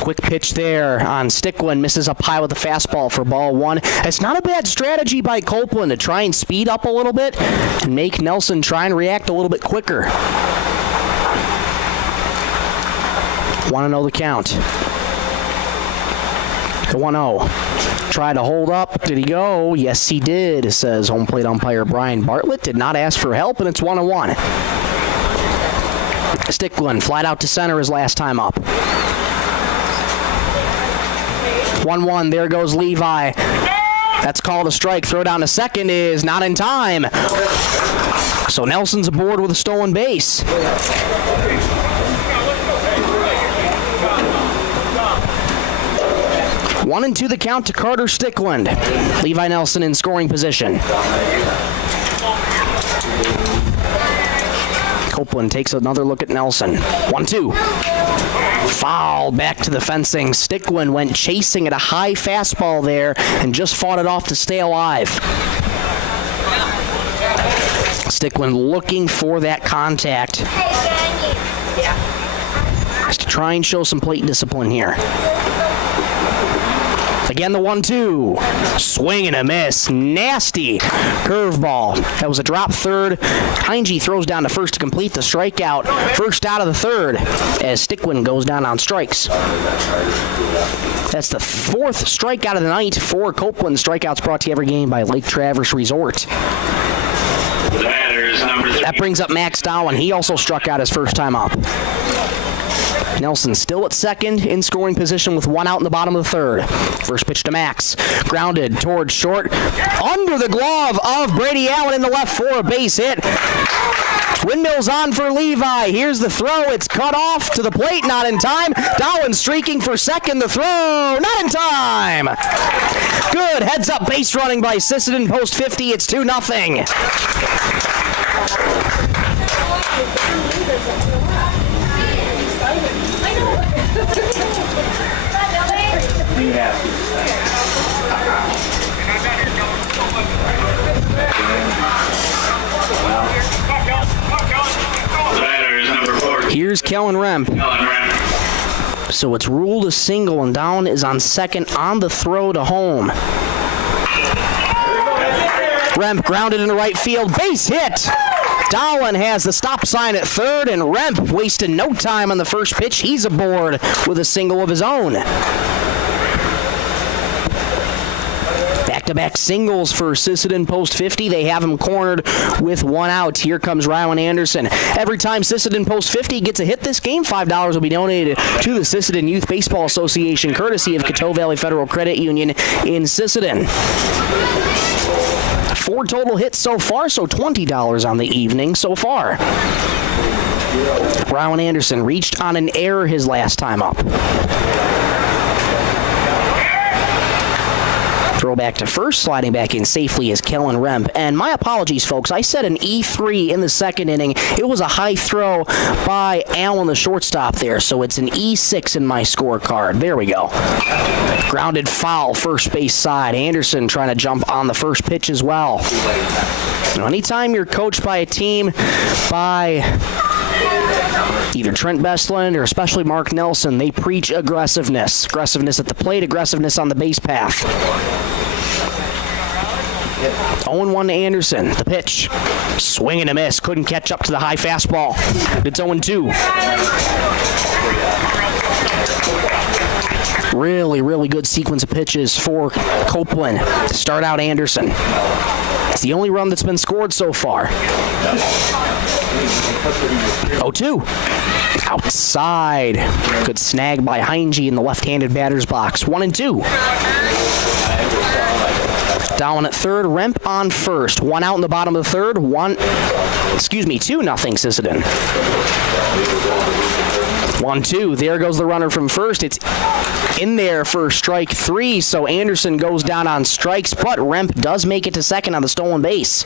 Quick pitch there on Stickland. Misses up high with a fastball for ball one. It's not a bad strategy by Copeland to try and speed up a little bit and make Nelson try and react a little bit quicker. 1-0 the count. The 1-0. Tried to hold up. Did he go? Yes, he did, says home plate umpire Brian Bartlett. Did not ask for help, and it's 1-1. Stickland flied out to center his last time up. 1-1. There goes Levi. That's called a strike. Throw down to second is not in time. So Nelson's aboard with a stolen base. 1-2 the count to Carter Stickland. Levi Nelson in scoring position. Copeland takes another look at Nelson. 1-2. Foul back to the fencing. Stickland went chasing at a high fastball there and just fought it off to stay alive. Stickland looking for that contact. Just to try and show some plate discipline here. Again, the 1-2. Swing and a miss. Nasty curveball. That was a drop third. Heinge throws down to first to complete the strikeout. First out of the third as Stickland goes down on strikes. That's the fourth strikeout of the night for Copeland. Strikeouts brought to you every game by Lake Traverse Resort. That brings up Max Darwin. He also struck out his first time up. Nelson still at second in scoring position with one out in the bottom of the third. First pitch to Max. Grounded towards short. Under the glove of Brady Allen in the left for a base hit. Windmills on for Levi. Here's the throw. It's cut off to the plate. Not in time. Darwin streaking for second. The throw. Not in time. Good heads up base running by Sisseton post 50. It's 2-0. Here's Kellen Remp. So it's ruled a single, and down is on second on the throw to home. Remp grounded into right field, base hit. Dowling has the stop sign at third, and Remp wasted no time on the first pitch. He's aboard with a single of his own. Back-to-back singles for Sisseton Post 50. They have him cornered with one out. Here comes Rylan Anderson. Every time Sisseton Post 50 gets a hit this game, $5 will be donated to the Sisseton Youth Baseball Association, courtesy of Coteau Valley Federal Credit Union in Sisseton. 4 total hits so far, so $20 on the evening so far. Rylan Anderson reached on an error his last time up. Throw back to first, sliding back in safely is Kellen Remp. And my apologies, folks. I said an E3 in the second inning. It was a high throw by Allen, the shortstop there, so it's an E6 in my scorecard. There we go. Grounded foul, first base side. Anderson trying to jump on the first pitch as well. Now, anytime you're coached by a team by either Trent Bestland or especially Mark Nelson, they preach aggressiveness. Aggressiveness at the plate, aggressiveness on the base path. 0-1 to Anderson. The pitch. Swing and a miss. Couldn't catch up to the high fastball. It's 0-2. Really, really good sequence of pitches for Copeland to start out Anderson. It's the only run that's been scored so far. 0-2. Outside. Good snag by Heinge in the left-handed batter's box. 1-2. Down at third, Remp on first. One out in the bottom of the third. 2-0 Sisseton. 1-2. There goes the runner from first. It's in there for strike 3, so Anderson goes down on strikes, but Remp does make it to second on the stolen base.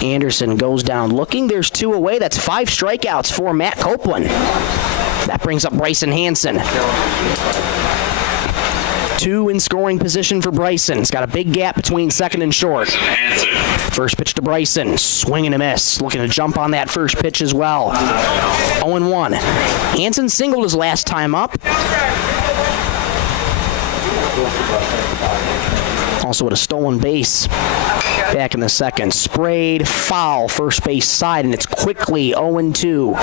Anderson goes down looking. There's 2 away. That's 5 strikeouts for Matt Copeland. That brings up Bryson Hansen. 2 in scoring position for Bryson. He's got a big gap between second and short. First pitch to Bryson. Swing and a miss. Looking to jump on that first pitch as well. 0-1. Hansen singled his last time up. Also with a stolen base back in the second. Sprayed foul first base side, and it's quickly 0-2.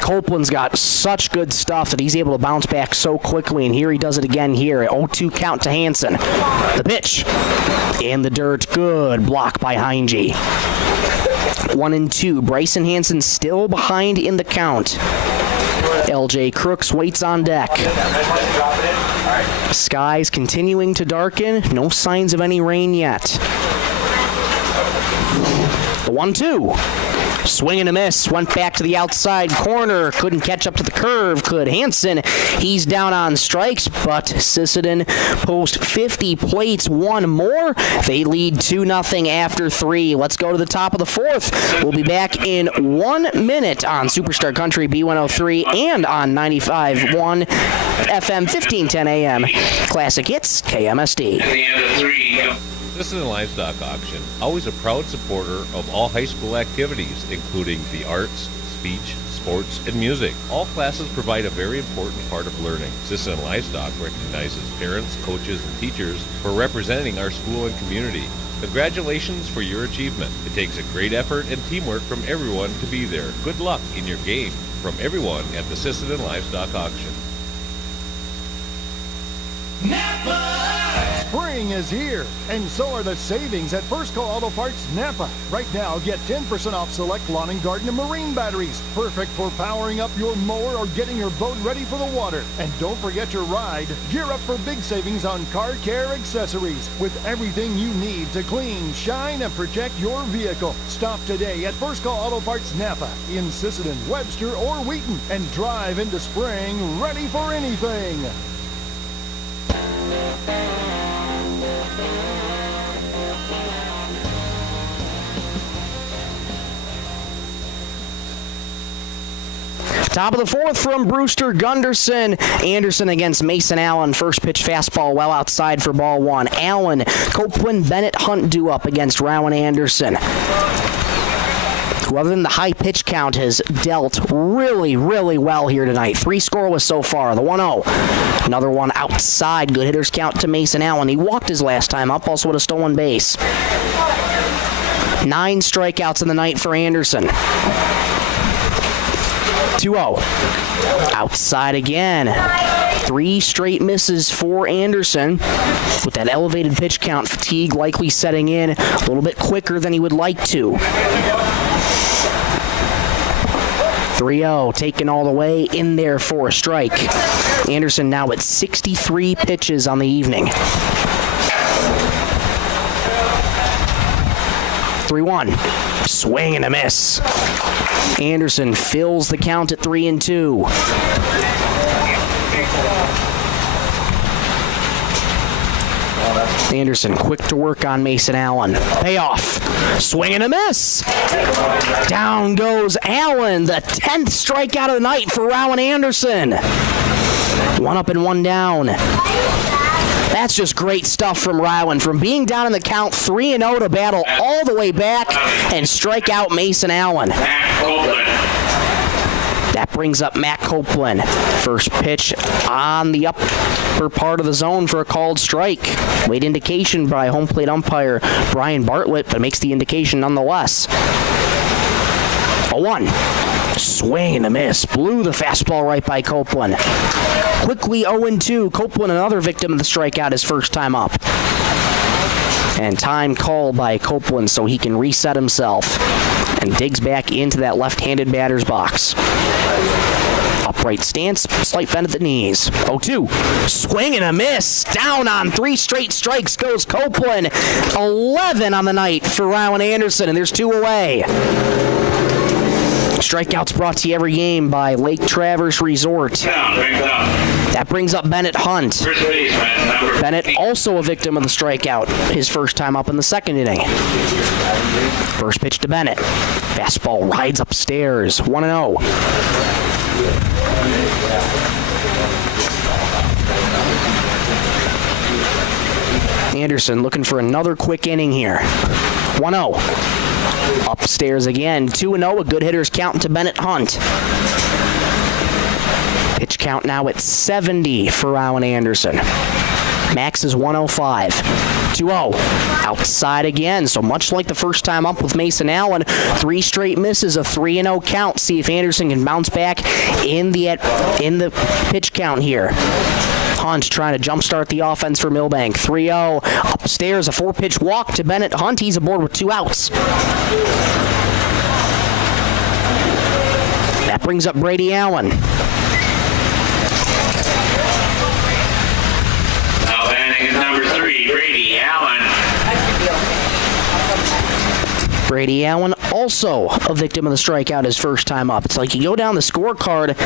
Copeland's got such good stuff that he's able to bounce back so quickly, and here he does it again here. 0-2 count to Hansen. The pitch in the dirt. Good block by Heinge. 1-2. Bryson Hansen still behind in the count. LJ Crooks waits on deck. Skies continuing to darken. No signs of any rain yet. The 1-2. Swing and a miss. Went back to the outside corner. Couldn't catch up to the curve. Could Hansen. He's down on strikes, but Sisseton Post 50 plates one more. They lead 2-0 after 3. Let's go to the top of the 4th. We'll be back in 1 minute on Superstar Country B103 and on 95.1 FM 1510 AM. Classic Hits KMSD. At the end of 3. Sisseton Livestock Auction, always a proud supporter of all high school activities, including the arts, speech, sports, and music. All classes provide a very important part of learning. Sisseton Livestock recognizes parents, coaches, and teachers for representing our school and community. Congratulations for your achievement. It takes a great effort and teamwork from everyone to be there. Good luck in your game from everyone at the Sisseton Livestock Auction. Spring is here, and so are the savings at First Call Auto Parts Napa. Right now, get 10% off select lawn and garden and marine batteries. Perfect for powering up your mower or getting your boat ready for the water. And don't forget your ride. Gear up for big savings on car care accessories with everything you need to clean, shine, and protect your vehicle. Stop today at First Call Auto Parts Napa in Sisseton, Webster, or Wheaton and drive into spring ready for anything. Top of the 4th from Brewster Gunderson. Anderson against Mason Allen. First pitch fastball well outside for ball 1. Allen, Copeland, Bennett, Hunt due up against Rowan Anderson. who other than the high pitch count has dealt really, really well here tonight. 3 scoreless so far, the 1-0. Another one outside, good hitters count to Mason Allen. He walked his last time up, also with a stolen base. 9 strikeouts in the night for Anderson. 2-0. Outside again. 3 straight misses for Anderson. With that elevated pitch count, fatigue likely setting in a little bit quicker than he would like to. 3-0, taken all the way in there for a strike. Anderson now at 63 pitches on the evening. 3-1, swing and a miss. Anderson fills the count at 3-2. Anderson quick to work on Mason Allen. Payoff. Swing and a miss. Down goes Allen, the 10th strikeout of the night for Rowan Anderson. 1 up and 1 down. That's just great stuff from Rowan. From being down in the count 3-0 to battle all the way back and strike out Mason Allen. That brings up Matt Copeland. First pitch on the upper part of the zone for a called strike. Late indication by home plate umpire Brian Bartlett, but makes the indication nonetheless. 0-1. Swing and a miss. Blew the fastball right by Copeland. Quickly 0-2. Copeland, another victim of the strikeout, his first time up. And time called by Copeland so he can reset himself and digs back into that left-handed batter's box. Upright stance, slight bend at the knees. 0-2. Swing and a miss. Down on 3 straight strikes goes Copeland. 11 on the night for Rowan Anderson, and there's 2 away. Strikeouts brought to you every game by Lake Traverse Resort. That brings up Bennett Hunt. Bennett also a victim of the strikeout, his first time up in the second inning. First pitch to Bennett. Fastball rides upstairs. 1-0. Anderson looking for another quick inning here. 1-0. Upstairs again. 2-0. A good hitter's count to Bennett Hunt. Pitch count now at 70 for Rowan Anderson. Max is 105. 2-0. Outside again. So much like the first time up with Mason Allen, 3 straight misses, a 3-0 count. See if Anderson can bounce back in the pitch count here. Hunt trying to jumpstart the offense for Milbank. 3-0. Upstairs, a 4-pitch walk to Bennett Hunt. He's aboard with 2 outs. That brings up Brady Allen. Now batting is number 3, Brady Allen. Brady Allen also a victim of the strikeout his first time up. It's like you go down the scorecard,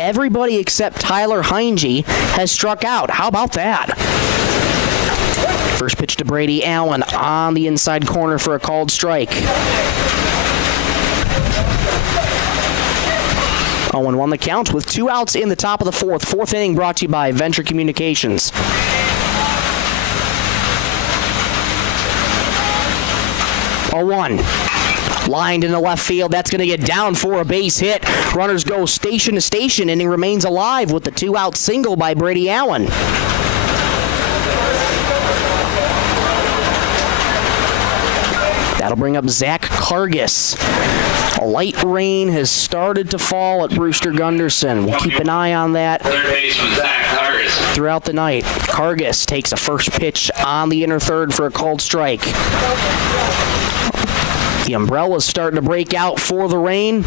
everybody except Tyler Heinge has struck out. How about that? First pitch to Brady Allen on the inside corner for a called strike. 0-1 the count with 2 outs in the top of the 4th. 4th inning brought to you by Venture Communications. One. Lined into left field. That's going to get down for a base hit. Runners go station to station. Inning remains alive with the 2-out single by Brady Allen. That'll bring up Zach Cargis. A light rain has started to fall at Brewster Gunderson. We'll keep an eye on that throughout the night. Cargis takes a first pitch on the inner third for a called strike. The umbrella's starting to break out for the rain.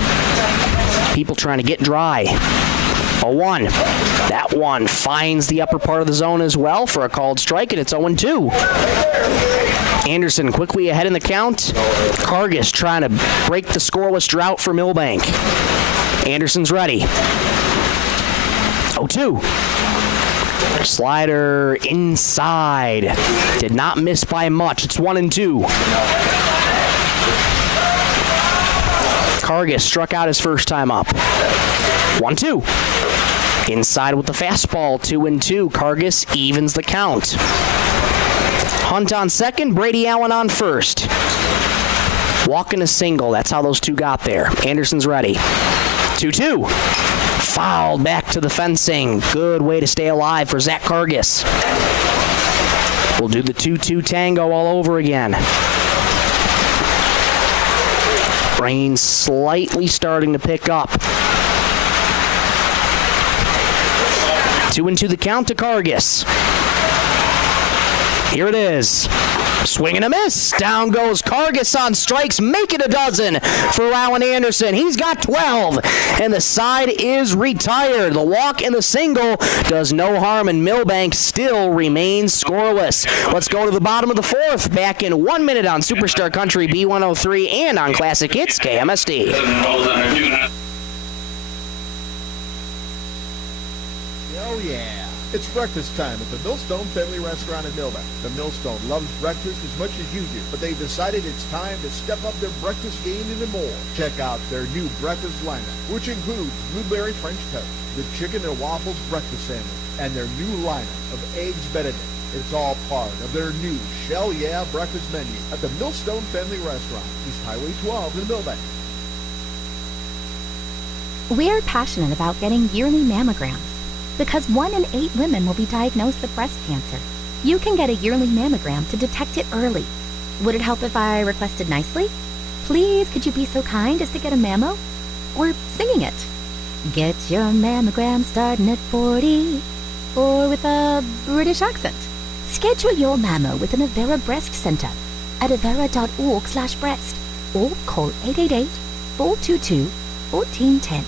People trying to get dry. 0-1. That one finds the upper part of the zone as well for a called strike, and it's 0-2. Anderson quickly ahead in the count. Cargis trying to break the scoreless drought for Milbank. Anderson's ready. 0-2. Slider inside. Did not miss by much. It's 1-2. Cargis struck out his first time up. 1-2. Inside with the fastball, 2-2. Cargis evens the count. Hunt on second, Brady Allen on first. Walking a single. That's how those two got there. Anderson's ready. 2-2. Fouled back to the fencing. Good way to stay alive for Zach Kargas. We'll do the 2-2 tango all over again. Rain slightly starting to pick up. 2-2 the count to Kargas. Here it is. Swing and a miss. Down goes Kargas on strikes. Make it a dozen for Rowan Anderson. He's got 12, and the side is retired. The walk and the single does no harm, and Milbank still remains scoreless. Let's go to the bottom of the fourth. Back in 1 minute on Superstar Country B103 and on Classic Hits KMSD. Oh, yeah. It's breakfast time at the Millstone Family Restaurant in Milbank. The Millstone loves breakfast as much as you do, but they've decided it's time to step up their breakfast game even more. Check out their new breakfast lineup, which includes blueberry French toast, the chicken and waffles breakfast sandwich, and their new lineup of eggs Benedict. It's all part of their new Shell Yeah breakfast menu at the Millstone Family Restaurant, East Highway 12 in Milbank. We're passionate about getting yearly mammograms, because 1 in 8 women will be diagnosed with breast cancer. You can get a yearly mammogram to detect it early. Would it help if I requested nicely? Please, could you be so kind as to get a mammo? Or singing it. Get your mammogram starting at 40, or with a British accent. Schedule your mammo with an Avera Breast Center at avera.org/breast or call 888-422-1410.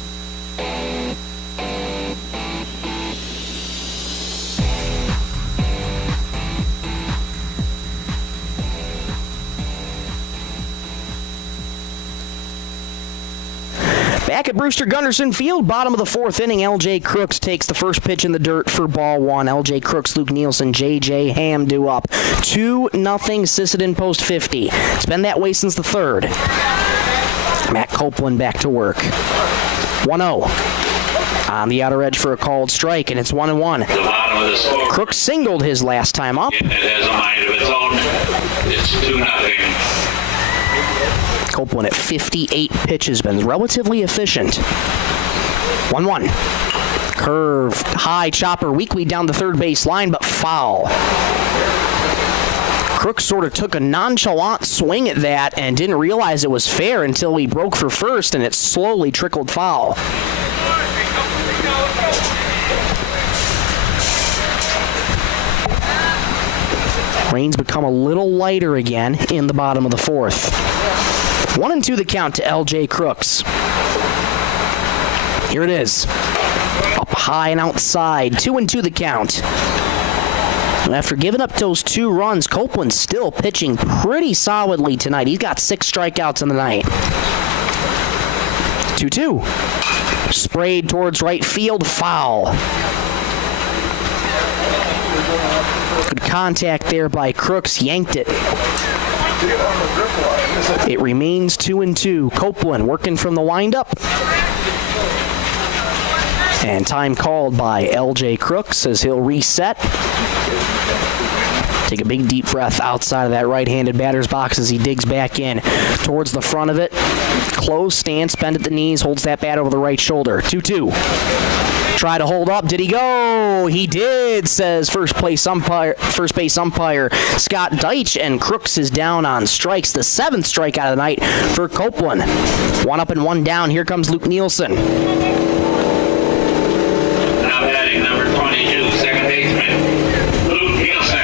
Back at Brewster Gunderson Field, bottom of the fourth inning, L.J. Crooks takes the first pitch in the dirt for ball one. L.J. Crooks, Luke Nielsen, J.J. Ham due up. 2-0 Sisseton post 50. It's been that way since the third. Matt Copeland back to work. 1-0. On the outer edge for a called strike, and it's 1-1. The bottom of the score. Crooks singled his last time up. It has a mind of its own. It's 2-0. Copeland at 58 pitches, been relatively efficient. 1-1. Curve, high chopper, weakly down the third base line, but foul. Crooks sort of took a nonchalant swing at that and didn't realize it was fair until he broke for first, and it slowly trickled foul. Rain's become a little lighter again in the bottom of the fourth. 1-2 the count to L.J. Crooks. Here it is. Up high and outside. 2-2 the count. And after giving up those 2 runs, Copeland's still pitching pretty solidly tonight. He's got 6 strikeouts in the night. 2-2. Sprayed towards right field. Foul. Good contact there by Crooks. Yanked it. It remains 2-2. Copeland working from the windup. And time called by L.J. Crooks as he'll reset. Take a big deep breath outside of that right-handed batter's box as he digs back in towards the front of it. Closed stance, bend at the knees, holds that bat over the right shoulder. 2-2. Try to hold up. Did he go? He did, says first base umpire Scott Deitch, and Crooks is down on strikes. The 7th strikeout of the night for Copeland. 1 up and 1 down. Here comes Luke Nielsen. Now batting number 22, second baseman, Luke Nielsen.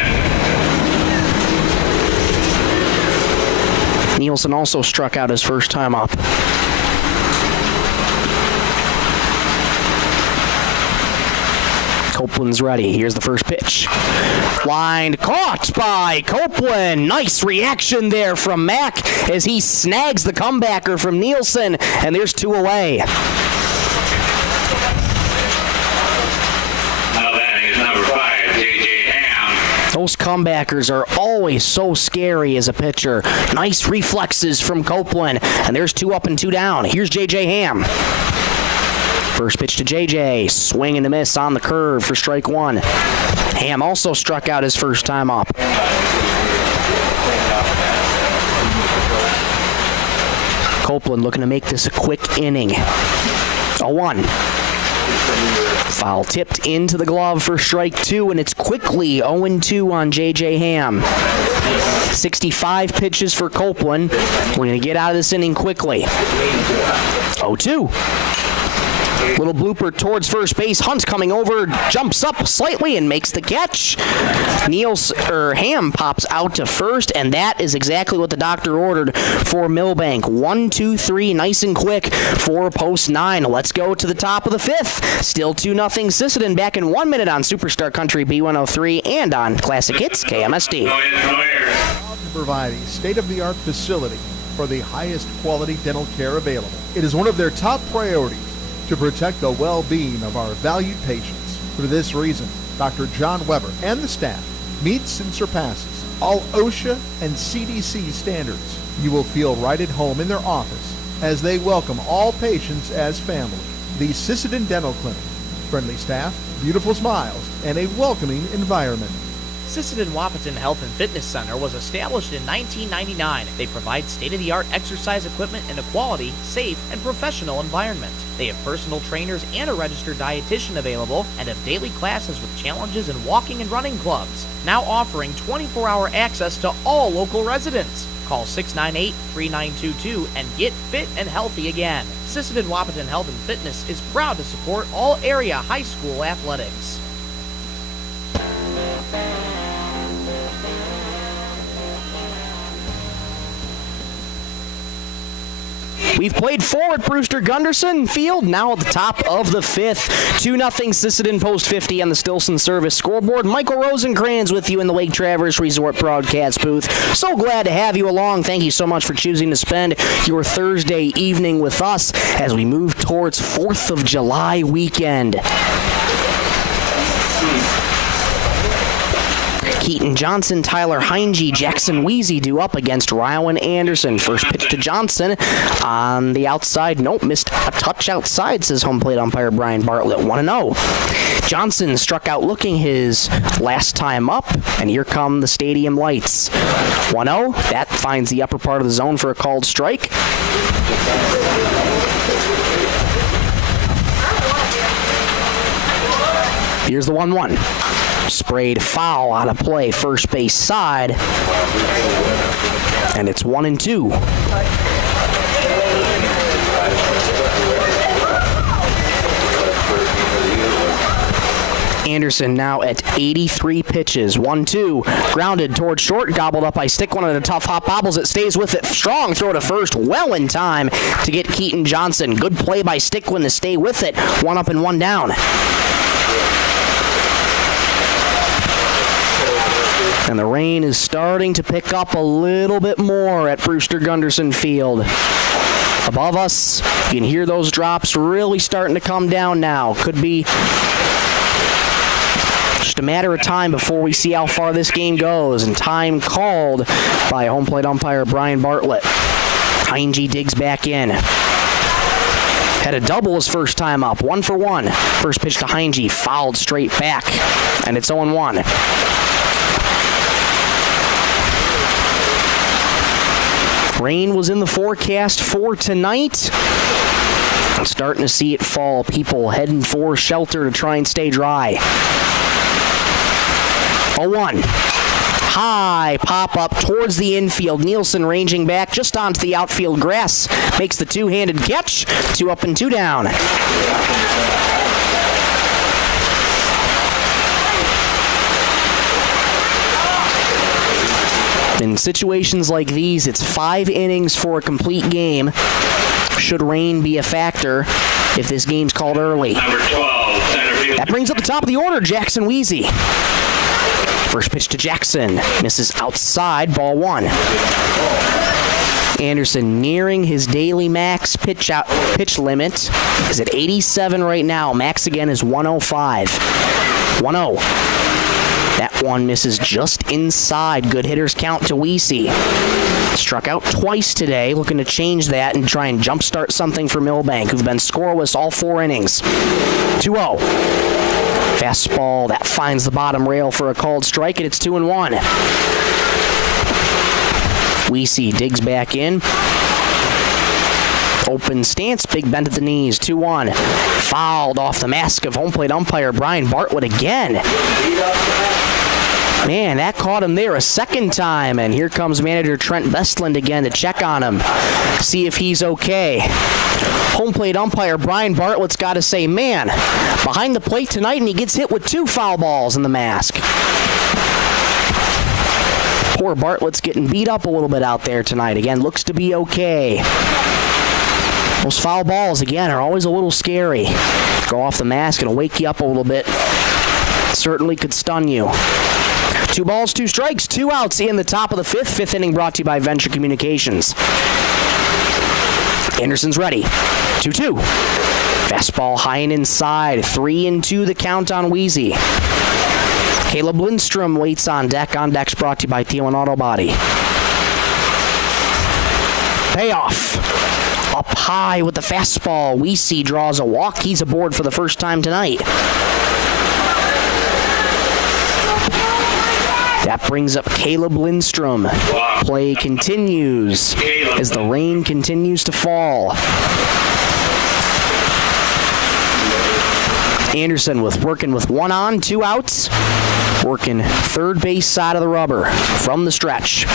Nielsen also struck out his first time up. Copeland's ready. Here's the first pitch. Line caught by Copeland. Nice reaction there from Mack as he snags the comebacker from Nielsen, and there's 2 away. Now batting is number 5, J.J. Ham. Those comebackers are always so scary as a pitcher. Nice reflexes from Copeland, and there's 2 up and 2 down. Here's J.J. Ham. First pitch to J.J. Swing and a miss on the curve for strike 1. Ham also struck out his first time up. Copeland looking to make this a quick inning. 0-1. Foul tipped into the glove for strike 2, and it's quickly 0-2 on J.J. Ham. 65 pitches for Copeland. We're going to get out of this inning quickly. 0-2. Little blooper towards first base. Hunt's coming over, jumps up slightly and makes the catch. Ham pops out to first, and that is exactly what the doctor ordered for Milbank. 1, 2, 3, nice and quick for post 9. Let's go to the top of the 5th. Still 2-0 Sisseton, back in 1 minute on Superstar Country B103 and on Classic Hits KMSD. Proud to provide a state-of-the-art facility for the highest quality dental care available. It is one of their top priorities to protect the well-being of our valued patients. For this reason, Dr. John Weber and the staff meets and surpasses all OSHA and CDC standards. You will feel right at home in their office as they welcome all patients as family. The Sisseton Dental Clinic. Friendly staff, beautiful smiles, and a welcoming environment. Sisseton Wahpeton Health and Fitness Center was established in 1999. They provide state-of-the-art exercise equipment in a quality, safe, and professional environment. They have personal trainers and a registered dietitian available and have daily classes with challenges in walking and running clubs. Now offering 24-hour access to all local residents. Call 698-3922 and get fit and healthy again. Sisseton Wahpeton Health and Fitness is proud to support all area high school athletics. We've played 4 at Brewster Gunderson Field, now at the top of the 5th. 2-0 Sisseton post 50 on the Stilson Service scoreboard. Michael Rosencrans with you in the Lake Traverse Resort broadcast booth. So glad to have you along. Thank you so much for choosing to spend your Thursday evening with us as we move towards 4th of July weekend. Keaton Johnson, Tyler Heinge, Jackson Weezy due up against Ryan Anderson. First pitch to Johnson on the outside. Nope, missed a touch outside, says home plate umpire Brian Bartlett. 1-0. Johnson struck out looking his last time up, and here come the stadium lights. 1-0. That finds the upper part of the zone for a called strike. Here's the 1-1. Sprayed foul out of play, first base side. And it's 1-2. Anderson now at 83 pitches. 1-2. Grounded towards short. Gobbled up by Stick. One of the tough hop bobbles. It stays with it. Strong throw to first. Well in time to get Keaton Johnson. Good play by Sticklin to stay with it. 1 up and 1 down. And the rain is starting to pick up a little bit more at Brewster Gunderson Field. Above us, you can hear those drops really starting to come down now. Could be just a matter of time before we see how far this game goes. And time called by home plate umpire Brian Bartlett. Heinge digs back in. Had a double his first time up. 1 for 1. First pitch to Heinge, fouled straight back. And it's 0-1. Rain was in the forecast for tonight. I'm starting to see it fall. People heading for shelter to try and stay dry. 0-1. High pop-up towards the infield. Nielsen ranging back just onto the outfield grass. Makes the two-handed catch. 2 up and 2 down. In situations like these, it's 5 innings for a complete game. Should rain be a factor if this game's called early. Number 12, center field. That brings up the top of the order, Jackson Weezy. First pitch to Jackson. Misses outside, ball 1. Anderson nearing his daily max pitch limit. Is at 87 right now. Max again is 105. 1-0. That one misses just inside. Good hitters count to Weezy. Struck out twice today, looking to change that and try and jumpstart something for Milbank, who've been scoreless all 4 innings. 2-0. Fastball, that finds the bottom rail for a called strike, and it's 2-1. Weezy digs back in. Open stance, big bend at the knees, 2-1. Fouled off the mask of home plate umpire Brian Bartlett again. Man, that caught him there a second time, and here comes manager Trent Bestland again to check on him, see if he's okay. Home plate umpire Brian Bartlett's got to say, man, behind the plate tonight, and he gets hit with 2 foul balls in the mask. Poor Bartlett's getting beat up a little bit out there tonight. Again, looks to be okay. Those foul balls, again, are always a little scary. Go off the mask and wake you up a little bit. Certainly could stun you. 2 balls, 2 strikes, 2 outs in the top of the 5th. 5th inning brought to you by Venture Communications. Anderson's ready. 2-2. Fastball high and inside. 3-2 the count on Wheezy. Caleb Lindstrom waits on deck. On deck's brought to you by Thielen Auto Body. Payoff. Up high with the fastball. Wheezy draws a walk. He's aboard for the first time tonight. That brings up Caleb Lindstrom. Play continues as the rain continues to fall. Anderson working with 1 on, 2 outs. Working third base side of the rubber from the stretch.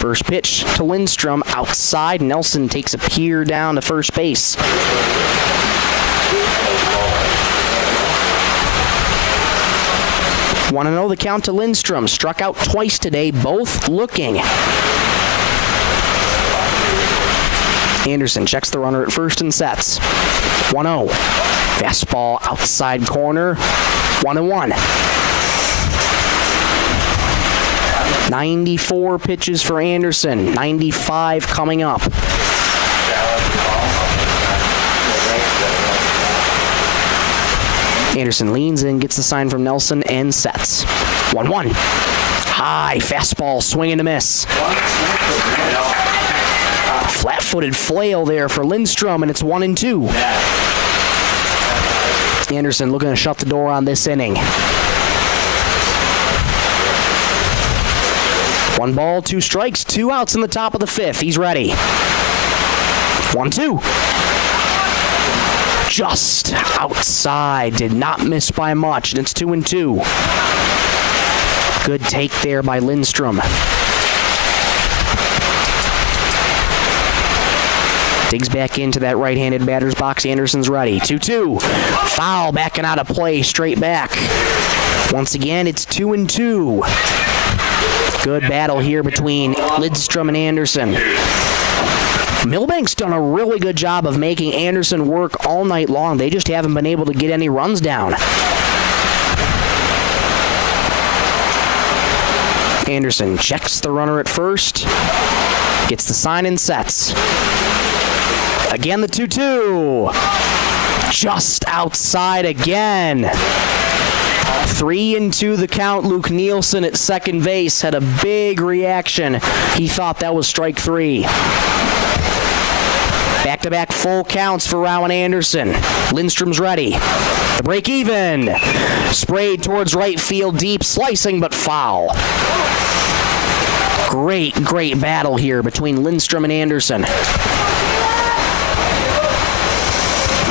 First pitch to Lindstrom outside. Nelson takes a peer down to first base. Want to know the count to Lindstrom. Struck out twice today, both looking. Anderson checks the runner at first and sets. 1-0. Fastball outside corner. 1-1. 94 pitches for Anderson. 95 coming up. Anderson leans in, gets the sign from Nelson, and sets. 1-1. High fastball, swing and a miss. Flat-footed flail there for Lindstrom, and it's 1-2. Anderson looking to shut the door on this inning. 1 ball, 2 strikes, 2 outs in the top of the 5th. He's ready. 1-2. Just outside. Did not miss by much, and it's 2-2. Good take there by Lindstrom. Digs back into that right-handed batter's box. Anderson's ready. 2-2. Foul backing out of play. Straight back. Once again, it's 2-2. Good battle here between Lindstrom and Anderson. Milbank's done a really good job of making Anderson work all night long. They just haven't been able to get any runs down. Anderson checks the runner at first. Gets the sign and sets. Again, the 2-2. Just outside again. 3-2 the count. Luke Nielsen at second base had a big reaction. He thought that was strike 3. Back-to-back full counts for Rowan Anderson. Lindstrom's ready. The break even. Sprayed towards right field deep, slicing but foul. Great battle here between Lindstrom and Anderson.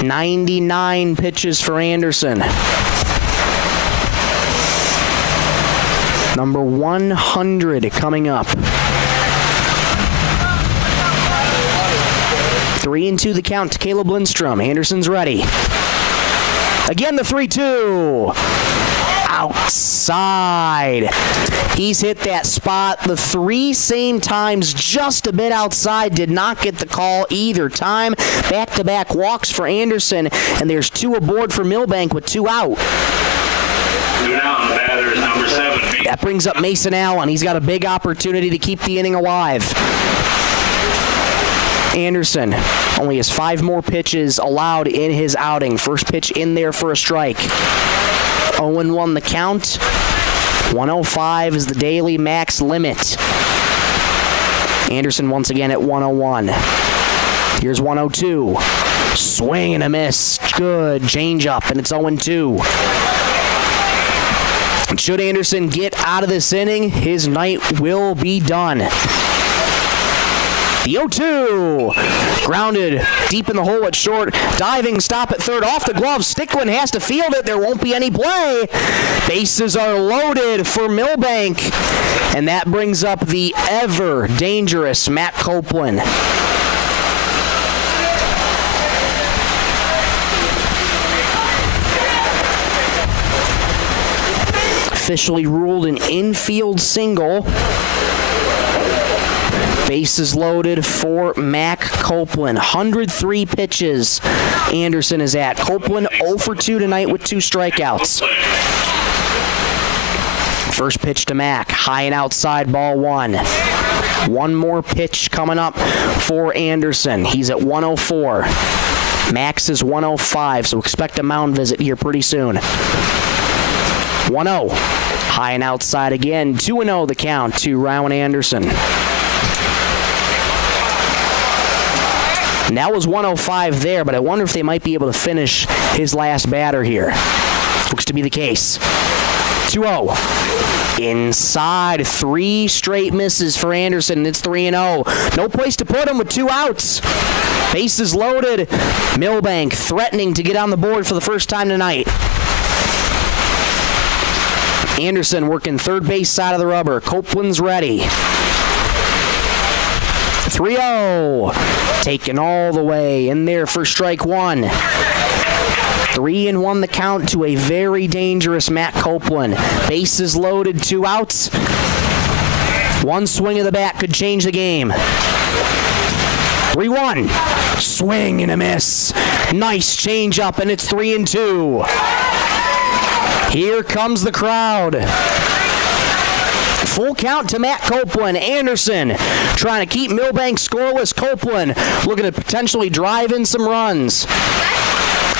99 pitches for Anderson. Number 100 coming up. 3-2 the count to Caleb Lindstrom. Anderson's ready. Again, the 3-2. Outside. He's hit that spot the 3 same times, just a bit outside. Did not get the call either time. Back-to-back walks for Anderson, and there's 2 aboard for Milbank with 2 out. 2 down, the batter is number 7. That brings up Mason Allen. He's got a big opportunity to keep the inning alive. Anderson only has 5 more pitches allowed in his outing. First pitch in there for a strike. 0-1 the count. 105 is the daily max limit. Anderson once again at 101. Here's 102. Swing and a miss. Good change up, and it's 0-2. Should Anderson get out of this inning, his night will be done. The 0-2. Grounded deep in the hole at short. Diving stop at third. Off the glove. Sticklin has to field it. There won't be any play. Bases are loaded for Milbank. And that brings up the ever dangerous Matt Copeland. Officially ruled an infield single. Bases loaded for Mac Copeland. 103 pitches Anderson is at. Copeland 0 for 2 tonight with 2 strikeouts. First pitch to Mac. High and outside, ball 1. One more pitch coming up for Anderson. He's at 104. Max is 105, so expect a mound visit here pretty soon. 1-0. High and outside again. 2-0 the count to Rowan Anderson. And that was 105 there, but I wonder if they might be able to finish his last batter here. Looks to be the case. 2-0. Inside. 3 straight misses for Anderson, and it's 3-0. No place to put him with 2 outs. Bases loaded. Milbank threatening to get on the board for the first time tonight. Anderson working third base side of the rubber. Copeland's ready. 3-0. Taken all the way in there for strike 1. 3-1 the count to a very dangerous Matt Copeland. Bases loaded, 2 outs. One swing of the bat could change the game. 3-1. Swing and a miss. Nice changeup, and it's 3-2. Here comes the crowd. Full count to Matt Copeland. Anderson trying to keep Milbank scoreless. Copeland looking to potentially drive in some runs.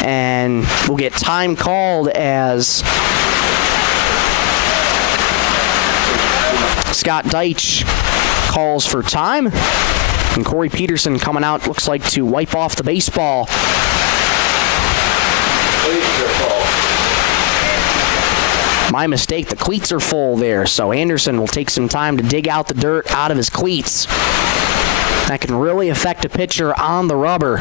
And we'll get time called as Scott Deitch calls for time. And Corey Peterson coming out, looks like to wipe off the baseball. My mistake, the cleats are full there, so Anderson will take some time to dig out the dirt out of his cleats. That can really affect a pitcher on the rubber.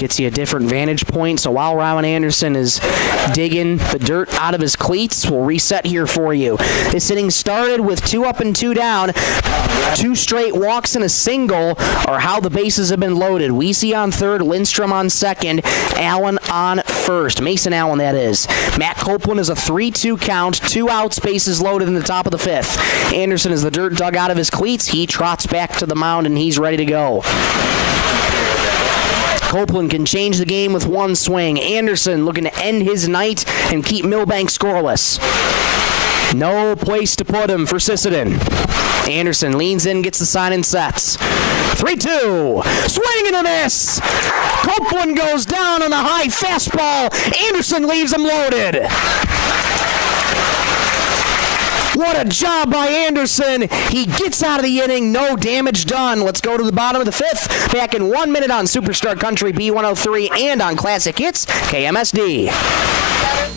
Gets you a different vantage point, so while Rowan Anderson is digging the dirt out of his cleats, we'll reset here for you. This inning started with 2 up and 2 down. 2 straight walks and a single are how the bases have been loaded. Weesey on third, Lindstrom on second, Allen on first. Mason Allen, that is. Matt Copeland is a 3-2 count, 2 outs, bases loaded in the top of the 5th. Anderson is the dirt dug out of his cleats. He trots back to the mound, and he's ready to go. Copeland can change the game with 1 swing. Anderson looking to end his night and keep Milbank scoreless. No place to put him for Sisseton. Anderson leans in, gets the sign and sets. 3-2. Swing and a miss. Copeland goes down on a high fastball. Anderson leaves him loaded. What a job by Anderson. He gets out of the inning. No damage done. Let's go to the bottom of the 5th. Back in 1 minute on Superstar Country B103 and on Classic Hits KMSD.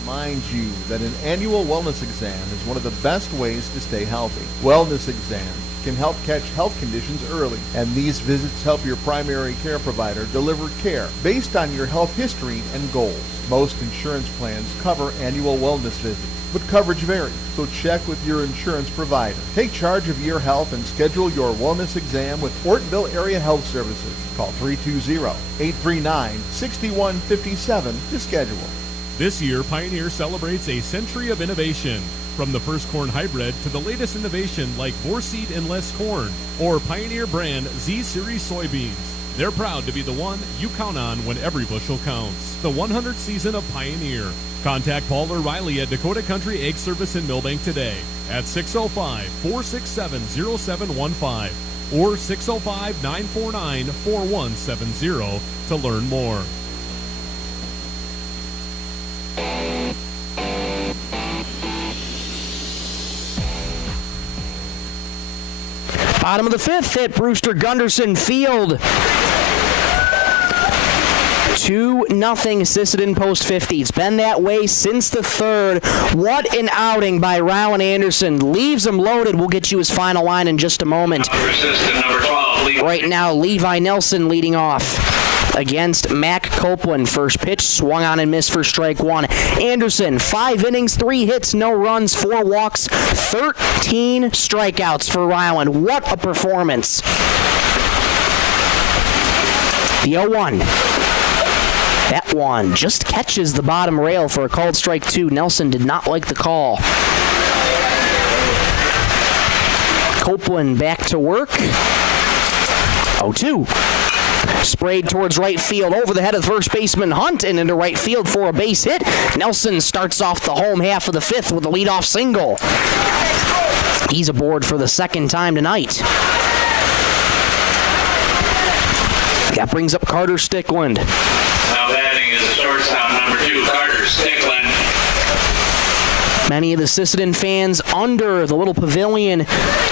Remind you that an annual wellness exam is one of the best ways to stay healthy. Wellness exams can help catch health conditions early, and these visits help your primary care provider deliver care based on your health history and goals. Most insurance plans cover annual wellness visits, but coverage varies, so check with your insurance provider. Take charge of your health and schedule your wellness exam with Ortonville Area Health Services. Call 320-839-6157 to schedule. This year, Pioneer celebrates a century of innovation. From the first corn hybrid to the latest innovation like Vorseed and Less Corn or Pioneer brand Z-Series soybeans. They're proud to be the one you count on when every bushel counts. The 100th season of Pioneer. Contact Paul or Riley at Dakota Country Egg Service in Milbank today at 605-467-0715 or 605-949-4170 to learn more. Bottom of the 5th at Brewster Gunderson Field. 2-0 Sisseton Post 50. It's been that way since the third. What an outing by Rowan Anderson. Leaves him loaded. We'll get you his final line in just a moment. Number 12, right now, Levi Nelson leading off against Mac Copeland. First pitch swung on and missed for strike one. Anderson, 5 innings, 3 hits, no runs, 4 walks, 13 strikeouts for Ryland. What a performance. The 0-1. That one just catches the bottom rail for a called strike 2. Nelson did not like the call. Copeland back to work. 0-2. Sprayed towards right field over the head of first baseman Hunt and into right field for a base hit. Nelson starts off the home half of the 5th with a leadoff single. He's aboard for the second time tonight. That brings up Carter Stickland. Now batting is the shortstop, number 2, Carter Stickland. Many of the Sisseton fans under the little pavilion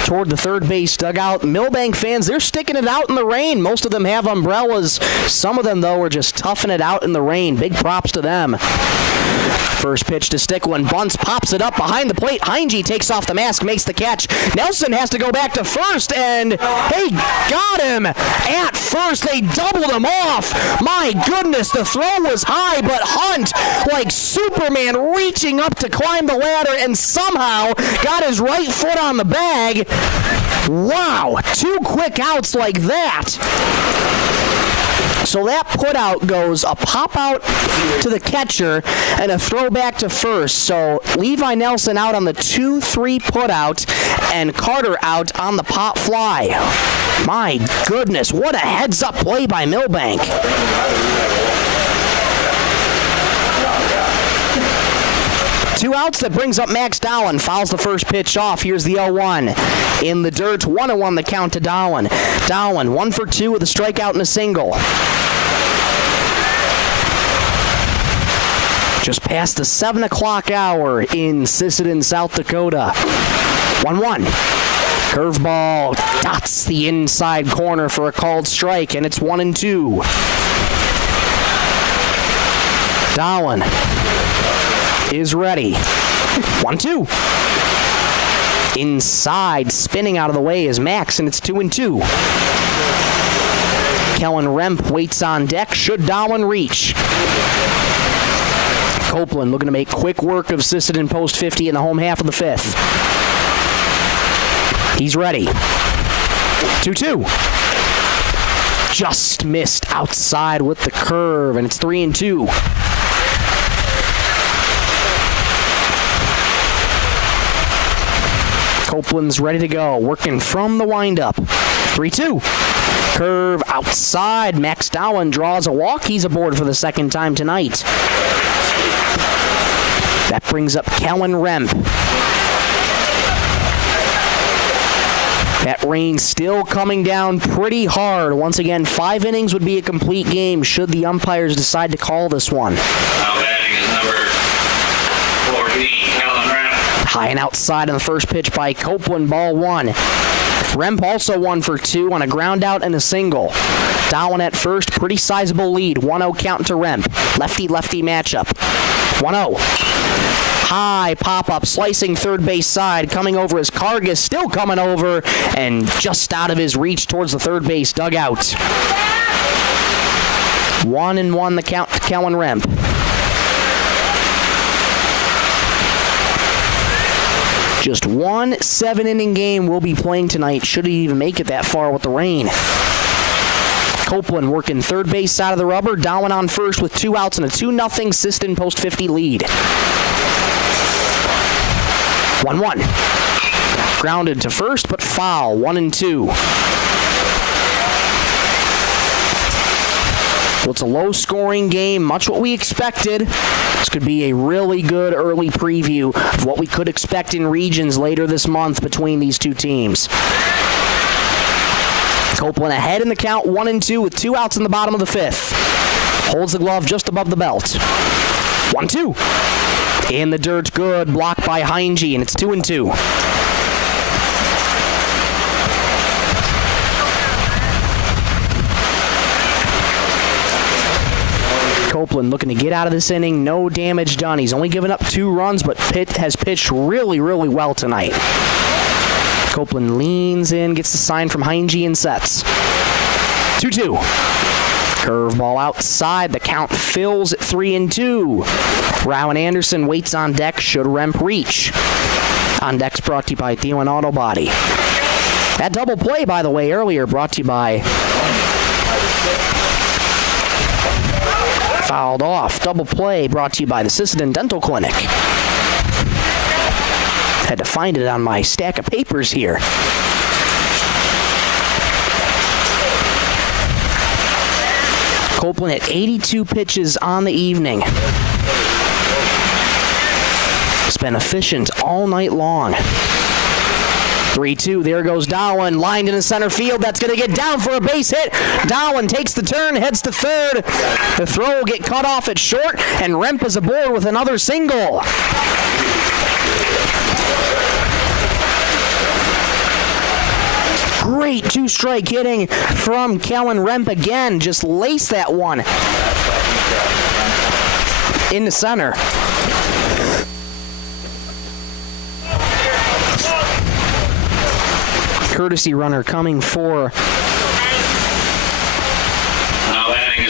toward the third base dugout. Milbank fans, they're sticking it out in the rain. Most of them have umbrellas. Some of them, though, are just toughing it out in the rain. Big props to them. First pitch to Stickland. Bunts, pops it up behind the plate. Heinge takes off the mask, makes the catch. Nelson has to go back to first, and they got him at first. They doubled him off. My goodness, the throw was high, but Hunt, like Superman, reaching up to climb the ladder and somehow got his right foot on the bag. Wow, 2 quick outs like that. So that put out goes a pop out to the catcher and a throw back to first. So Levi Nelson out on the 2-3 put out and Carter out on the pop fly. My goodness, what a heads up play by Milbank. Two outs, that brings up Max Dowling. Fouls the first pitch off. Here's the 0-1. In the dirt, 1-1 the count to Dowling. Dowling, 1 for 2 with a strikeout and a single. Just past the 7 o'clock hour in Sisseton, South Dakota. 1-1. Curveball dots the inside corner for a called strike, and it's 1-2. Dowling is ready. 1-2. Inside, spinning out of the way is Max, and it's 2-2. Kellen Remp waits on deck. Should Dowling reach? Copeland looking to make quick work of Sisseton Post 50 in the home half of the 5th. He's ready. 2-2. Just missed outside with the curve, and it's 3-2. Copeland's ready to go, working from the windup. 3-2. Curve outside. Max Dowling draws a walk. He's aboard for the second time tonight. That brings up Kellen Remp. That rain still coming down pretty hard. Once again, 5 innings would be a complete game should the umpires decide to call this one. Now batting is number 14, Kellen Remp. High and outside on the first pitch by Copeland, ball 1. Remp also 1 for 2 on a ground out and a single. Dowling at first, pretty sizable lead. 1-0 count to Remp. Lefty-lefty matchup. 1-0. High pop-up, slicing third base side, coming over as Cargus, still coming over, and just out of his reach towards the third base dugout. 1-1 the count to Kellen Remp. Just 1 7-inning game we'll be playing tonight, should he even make it that far with the rain. Copeland working third base side of the rubber, Dowling on first with 2 outs and a 2-0 Sisseton Post 50 lead. 1-1. Grounded to first, but foul. 1-2. Well, it's a low-scoring game, much what we expected. This could be a really good early preview of what we could expect in regions later this month between these two teams. Copeland ahead in the count, 1-2 with 2 outs in the bottom of the 5th. Holds the glove just above the belt. 1-2. In the dirt, good. Blocked by Heinge, and it's 2-2. Copeland looking to get out of this inning. No damage done. He's only given up 2 runs, but Pitt has pitched really, really well tonight. Copeland leans in, gets the sign from Heinge and sets. 2-2. Curveball outside. The count fills at 3-2. Rowan Anderson waits on deck should Remp reach. On deck's brought to you by Thielen Auto Body. That double play, by the way, earlier brought to you by... Fouled off. Double play brought to you by the Sisseton Dental Clinic. Had to find it on my stack of papers here. Copeland at 82 pitches on the evening. It's been efficient all night long. 3-2, there goes Dowan, lined into center field. That's going to get down for a base hit. Dowan takes the turn, heads to third. The throw will get cut off at short, and Remp is aboard with another single. Great 2-strike hitting from Kellen Remp again. Just lace that one in the center. Courtesy runner coming for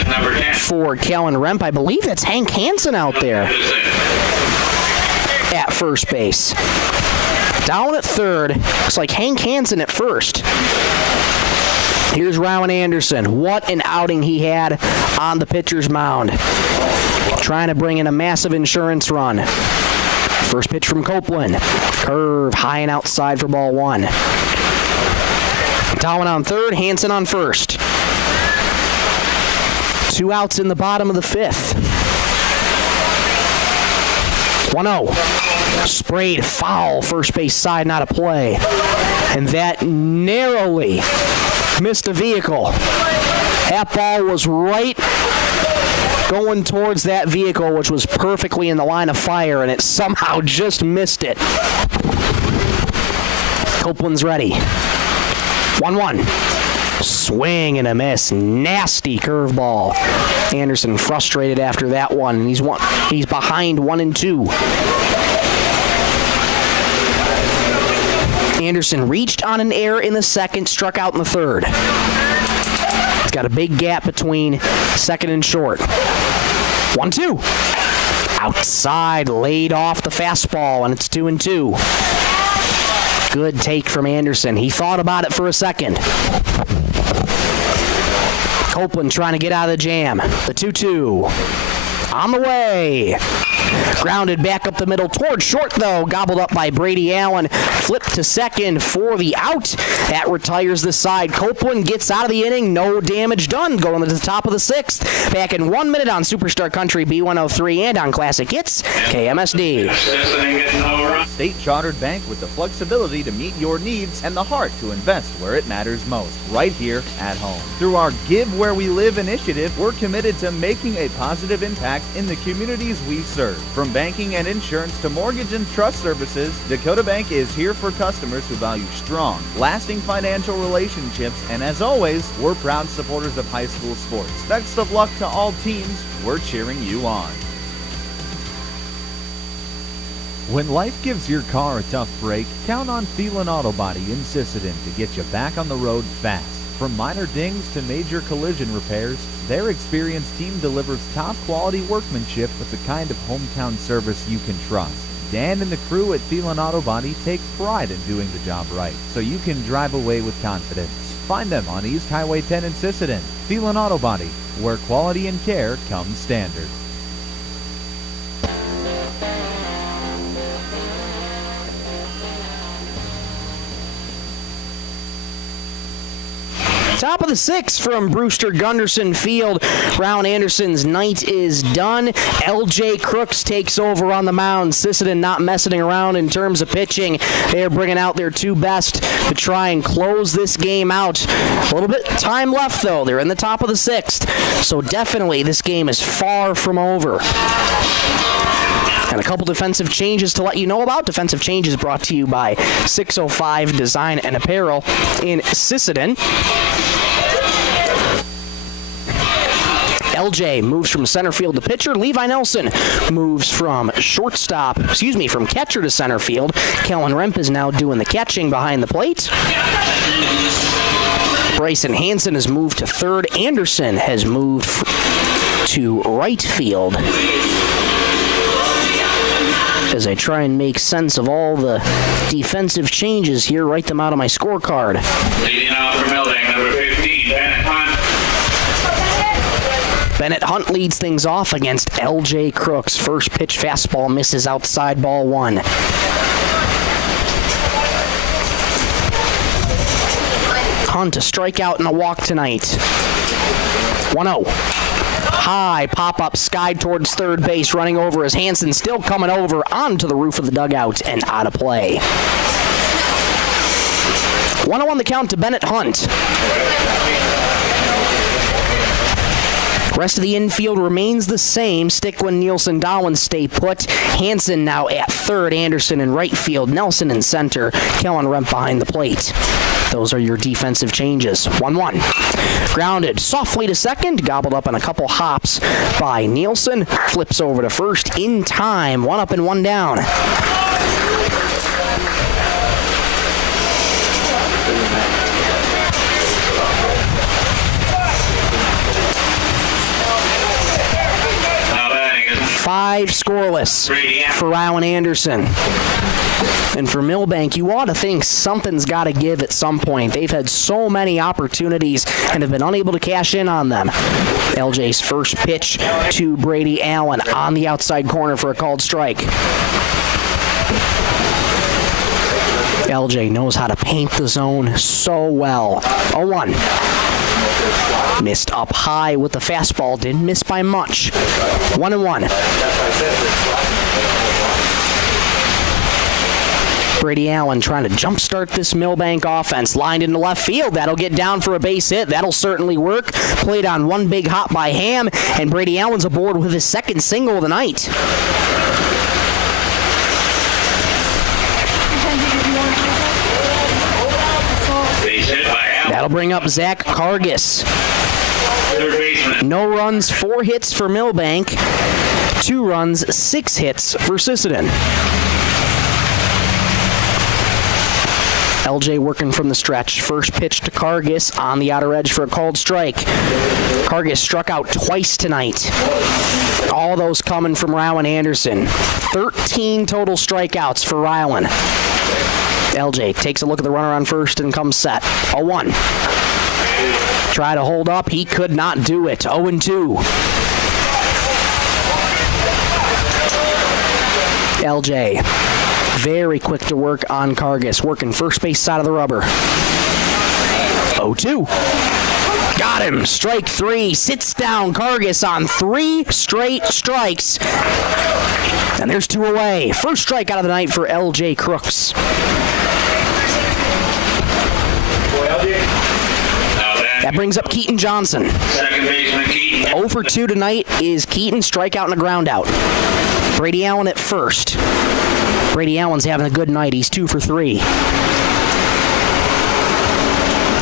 number 10. For Kellen Remp. I believe that's Hank Hansen out there at first base. Down at third. Looks like Hank Hansen at first. Here's Rowan Anderson. What an outing he had on the pitcher's mound. Trying to bring in a massive insurance run. First pitch from Copeland. Curve high and outside for ball 1. Dowan on third, Hansen on first. 2 outs in the bottom of the 5th. 1-0. Sprayed foul, first base side, not a play. And that narrowly missed a vehicle. That ball was right going towards that vehicle, which was perfectly in the line of fire, and it somehow just missed it. Copeland's ready. 1-1. Swing and a miss. Nasty curveball. Anderson frustrated after that one, and he's behind 1-2. Anderson reached on an error in the second, struck out in the third. He's got a big gap between second and short. 1-2. Outside, laid off the fastball, and it's 2-2. Good take from Anderson. He thought about it for a second. Copeland trying to get out of the jam. The 2-2. On the way. Grounded back up the middle toward short, though. Gobbled up by Brady Allen. Flipped to second for the out. That retires the side. Copeland gets out of the inning. No damage done. Going to the top of the 6th. Back in 1 minute on Superstar Country B103 and on Classic Hits KMSD. State Chartered Bank with the flexibility to meet your needs and the heart to invest where it matters most, right here at home. Through our Give Where We Live initiative, we're committed to making a positive impact in the communities we serve. From banking and insurance to mortgage and trust services, Dakota Bank is here for customers who value strong, lasting financial relationships, and as always, we're proud supporters of high school sports. Best of luck to all teams. We're cheering you on. When life gives your car a tough break, count on Thielen Auto Body in Sisseton to get you back on the road fast. From minor dings to major collision repairs, their experienced team delivers top-quality workmanship with the kind of hometown service you can trust. Dan and the crew at Thielen Auto Body take pride in doing the job right, so you can drive away with confidence. Find them on East Highway 10 in Sisseton. Thielen Auto Body, where quality and care come standard. Top of the 6th from Brewster Gunderson Field. Rowan Anderson's night is done. LJ Crooks takes over on the mound. Sisseton not messing around in terms of pitching. They're bringing out their 2 best to try and close this game out. A little bit time left, though. They're in the top of the 6th. So definitely this game is far from over. And a couple defensive changes to let you know about. Defensive changes brought to you by 605 Design and Apparel in Sisseton. LJ moves from center field to pitcher. Levi Nelson moves from from catcher to center field. Kellen Remp is now doing the catching behind the plate. Bryson Hansen has moved to third. Anderson has moved to right field. As I try and make sense of all the defensive changes here, write them out on my scorecard. Leading off for Milbank, number 15, Bennett Hunt. Bennett Hunt leads things off against LJ Crooks. First pitch fastball misses outside, ball one. Hunt a strikeout and a walk tonight. 1-0. High pop-up skied towards third base, running over as Hansen still coming over onto the roof of the dugout and out of play. 1-0 on the count to Bennett Hunt. Rest of the infield remains the same. Sticklin, Nielsen, Dowling stay put. Hansen now at third, Anderson in right field, Nelson in center, Kellen Remp behind the plate. Those are your defensive changes. 1-1. Grounded softly to second, gobbled up on a couple hops by Nielsen. Flips over to first in time. 1 up and 1 down. Five scoreless for Ryan Anderson. And for Milbank, you ought to think something's got to give at some point. They've had so many opportunities and have been unable to cash in on them. LJ's first pitch to Brady Allen on the outside corner for a called strike. LJ knows how to paint the zone so well. 0-1. Missed up high with the fastball, didn't miss by much. 1-1. Brady Allen trying to jumpstart this Milbank offense. Lined into left field. That'll get down for a base hit. That'll certainly work. Played on one big hop by Ham, and Brady Allen's aboard with his second single of the night. That'll bring up Zach Kargas. No runs, 4 hits for Milbank. 2 runs, 6 hits for Sisseton. LJ working from the stretch. First pitch to Kargas on the outer edge for a called strike. Kargas struck out twice tonight. All those coming from Ryan Anderson. 13 total strikeouts for Ryan. LJ takes a look at the runner on first and comes set. 0-1. Try to hold up. He could not do it. 0-2. LJ very quick to work on Kargas. Working first base side of the rubber. 0-2. Got him. Strike 3. Sits down Kargas on 3 straight strikes. And there's 2 away. First strike out of the night for LJ Crooks. That brings up Keaton Johnson. Second baseman Keaton. 0 for 2 tonight is Keaton. Strikeout and a ground out. Brady Allen at first. Brady Allen's having a good night. He's 2 for 3.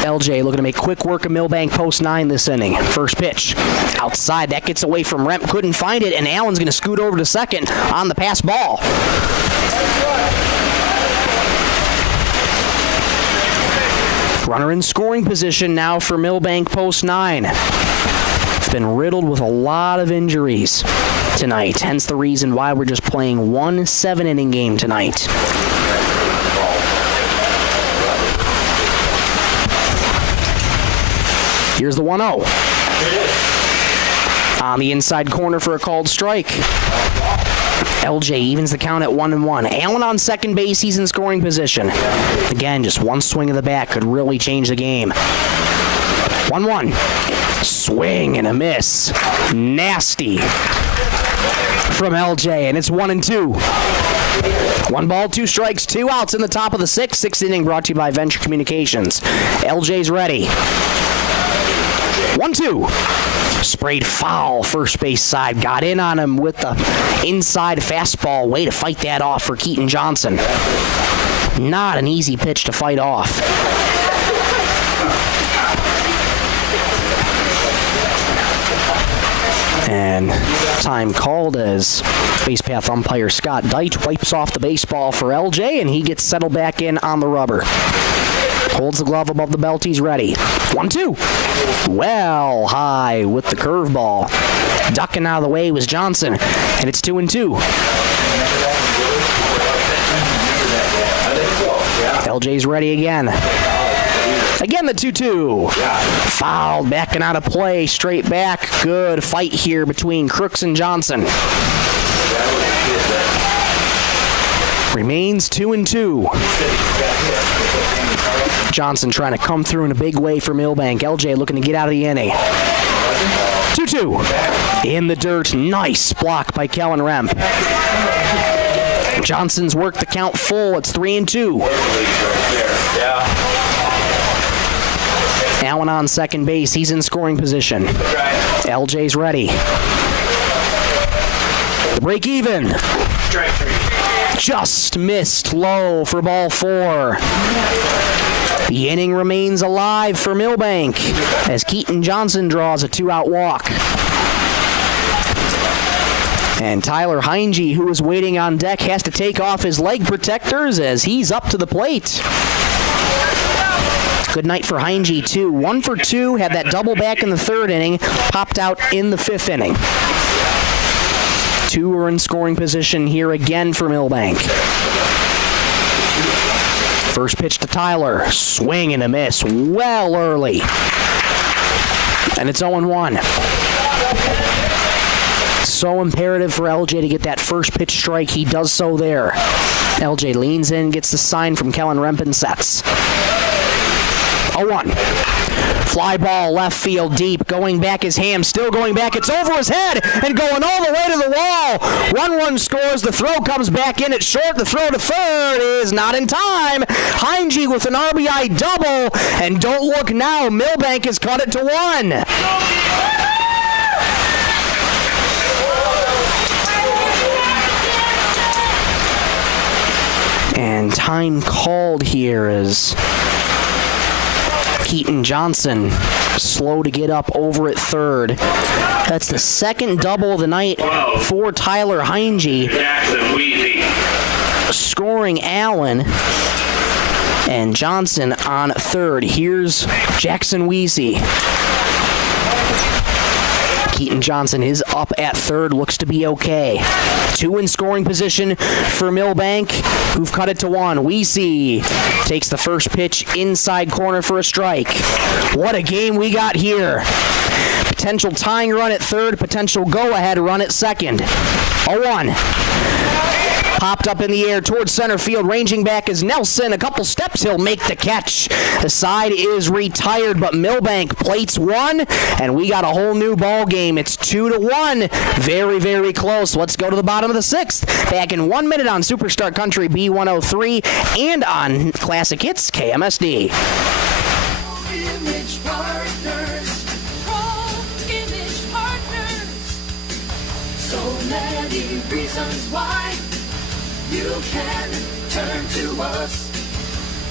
LJ looking to make quick work of Milbank post 9 this inning. First pitch. Outside. That gets away from Remp. Couldn't find it, and Allen's going to scoot over to second on the pass ball. Runner in scoring position now for Milbank post 9. It's been riddled with a lot of injuries tonight, hence the reason why we're just playing 1 7-inning game tonight. Here's the 1-0. On the inside corner for a called strike. LJ evens the count at 1-1. Allen on second base, he's in scoring position. Again, just one swing of the bat could really change the game. 1-1. Swing and a miss. Nasty from LJ, and it's 1-2. 1 ball, 2 strikes, 2 outs in the top of the 6th. 6th inning brought to you by Venture Communications. LJ's ready. 1-2. Sprayed foul, first base side. Got in on him with the inside fastball. Way to fight that off for Keaton Johnson. Not an easy pitch to fight off. And time called as base path umpire Scott Deitch wipes off the baseball for LJ, and he gets settled back in on the rubber. Holds the glove above the belt. He's ready. 1-2. Well high with the curveball. Ducking out of the way was Johnson, and it's 2-2. LJ's ready again. Again, the 2-2. Fouled, backing out of play, straight back. Good fight here between Crooks and Johnson. Remains 2-2. Johnson trying to come through in a big way for Milbank. LJ looking to get out of the inning. 2-2. In the dirt. Nice block by Kellen Remp. Johnson's worked the count full. It's 3-2. Allen on second base. He's in scoring position. LJ's ready. The break even. Just missed low for ball 4. The inning remains alive for Milbank as Keaton Johnson draws a 2-out walk. And Tyler Heinge, who was waiting on deck, has to take off his leg protectors as he's up to the plate. Good night for Heinge, too. 1 for 2, had that double back in the 3rd inning, popped out in the 5th inning. 2 are in scoring position here again for Milbank. First pitch to Tyler. Swing and a miss. Well early. And it's 0-1. So imperative for LJ to get that first pitch strike. He does so there. LJ leans in, gets the sign from Kellen Remp and sets. 0-1. Fly ball left field deep. Going back is Ham. Still going back. It's over his head and going all the way to the wall. 1-1 scores. The throw comes back in at short. The throw to third is not in time. Heinge with an RBI double. And don't look now. Milbank has cut it to 1. And time called here is Keaton Johnson slow to get up over at third. That's the second double of the night for Tyler Heinge. Scoring Allen and Johnson on third. Here's Jackson Weezy. Keaton Johnson is up at third, looks to be okay. 2 in scoring position for Milbank, who've cut it to 1. Weezy takes the first pitch inside corner for a strike. What a game we got here. Potential tying run at third, potential go-ahead run at second. 0-1. Popped up in the air towards center field. Ranging back is Nelson. A couple steps, he'll make the catch. The side is retired, but Milbank plates 1, and we got a whole new ball game. It's 2-1. Very, very close. Let's go to the bottom of the 6th. Back in 1 minute on Superstar Country B103 and on Classic Hits KMSD. Image Partners. Image Partners. So many reasons why you can turn to us.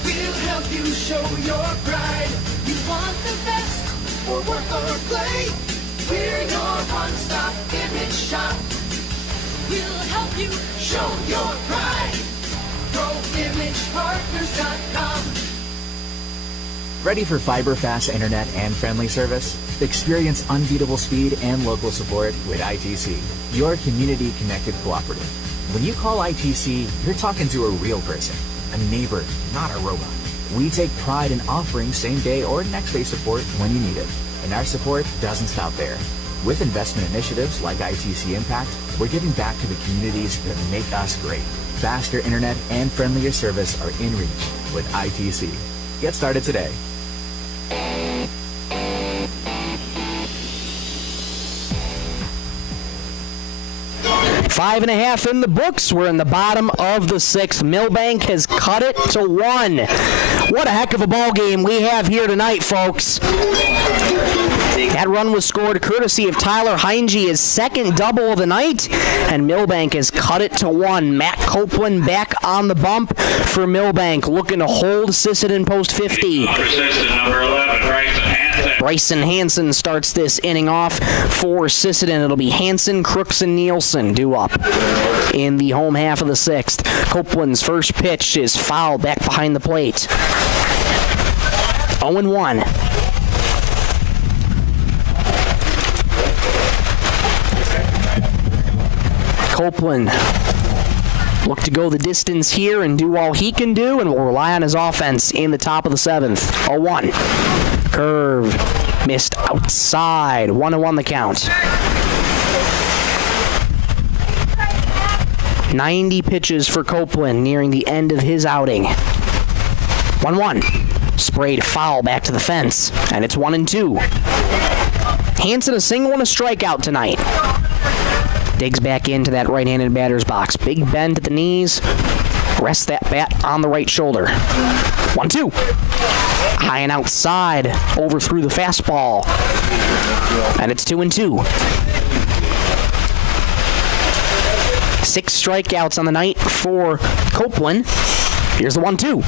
We'll help you show your pride. You want the best for work or play. We're your one-stop image shop. We'll help you show your pride. ProImagePartners.com. Ready for fiber-fast internet and friendly service? Experience unbeatable speed and local support with ITC, your community-connected cooperative. When you call ITC, you're talking to a real person, a neighbor, not a robot. We take pride in offering same-day or next-day support when you need it. And our support doesn't stop there. With investment initiatives like ITC Impact, we're giving back to the communities that make us great. Faster internet and friendlier service are in reach with ITC. Get started today. 5.5 in the books. We're in the bottom of the 6th. Milbank has cut it to 1. What a heck of a ball game we have here tonight, folks. That run was scored courtesy of Tyler Heinge, his second double of the night, and Milbank has cut it to 1. Matt Copeland back on the bump for Milbank, looking to hold Sisseton post 50. Persistent number 11, Bryson Hansen starts this inning off for Sisseton. It'll be Hansen, Crooks, and Nielsen due up in the home half of the 6th. Copeland's first pitch is fouled back behind the plate. 0-1. Copeland look to go the distance here and do all he can do, and will rely on his offense in the top of the 7th. 0-1. Curve missed outside. 1-1 the count. 90 pitches for Copeland nearing the end of his outing. 1-1. Sprayed foul back to the fence, and it's 1-2. Hansen a single and a strikeout tonight. Digs back into that right-handed batter's box. Big bend at the knees. Rests that bat on the right shoulder. 1-2. High and outside. Overthrew the fastball. And it's 2-2. 6 strikeouts on the night for Copeland. Here's the 1-2.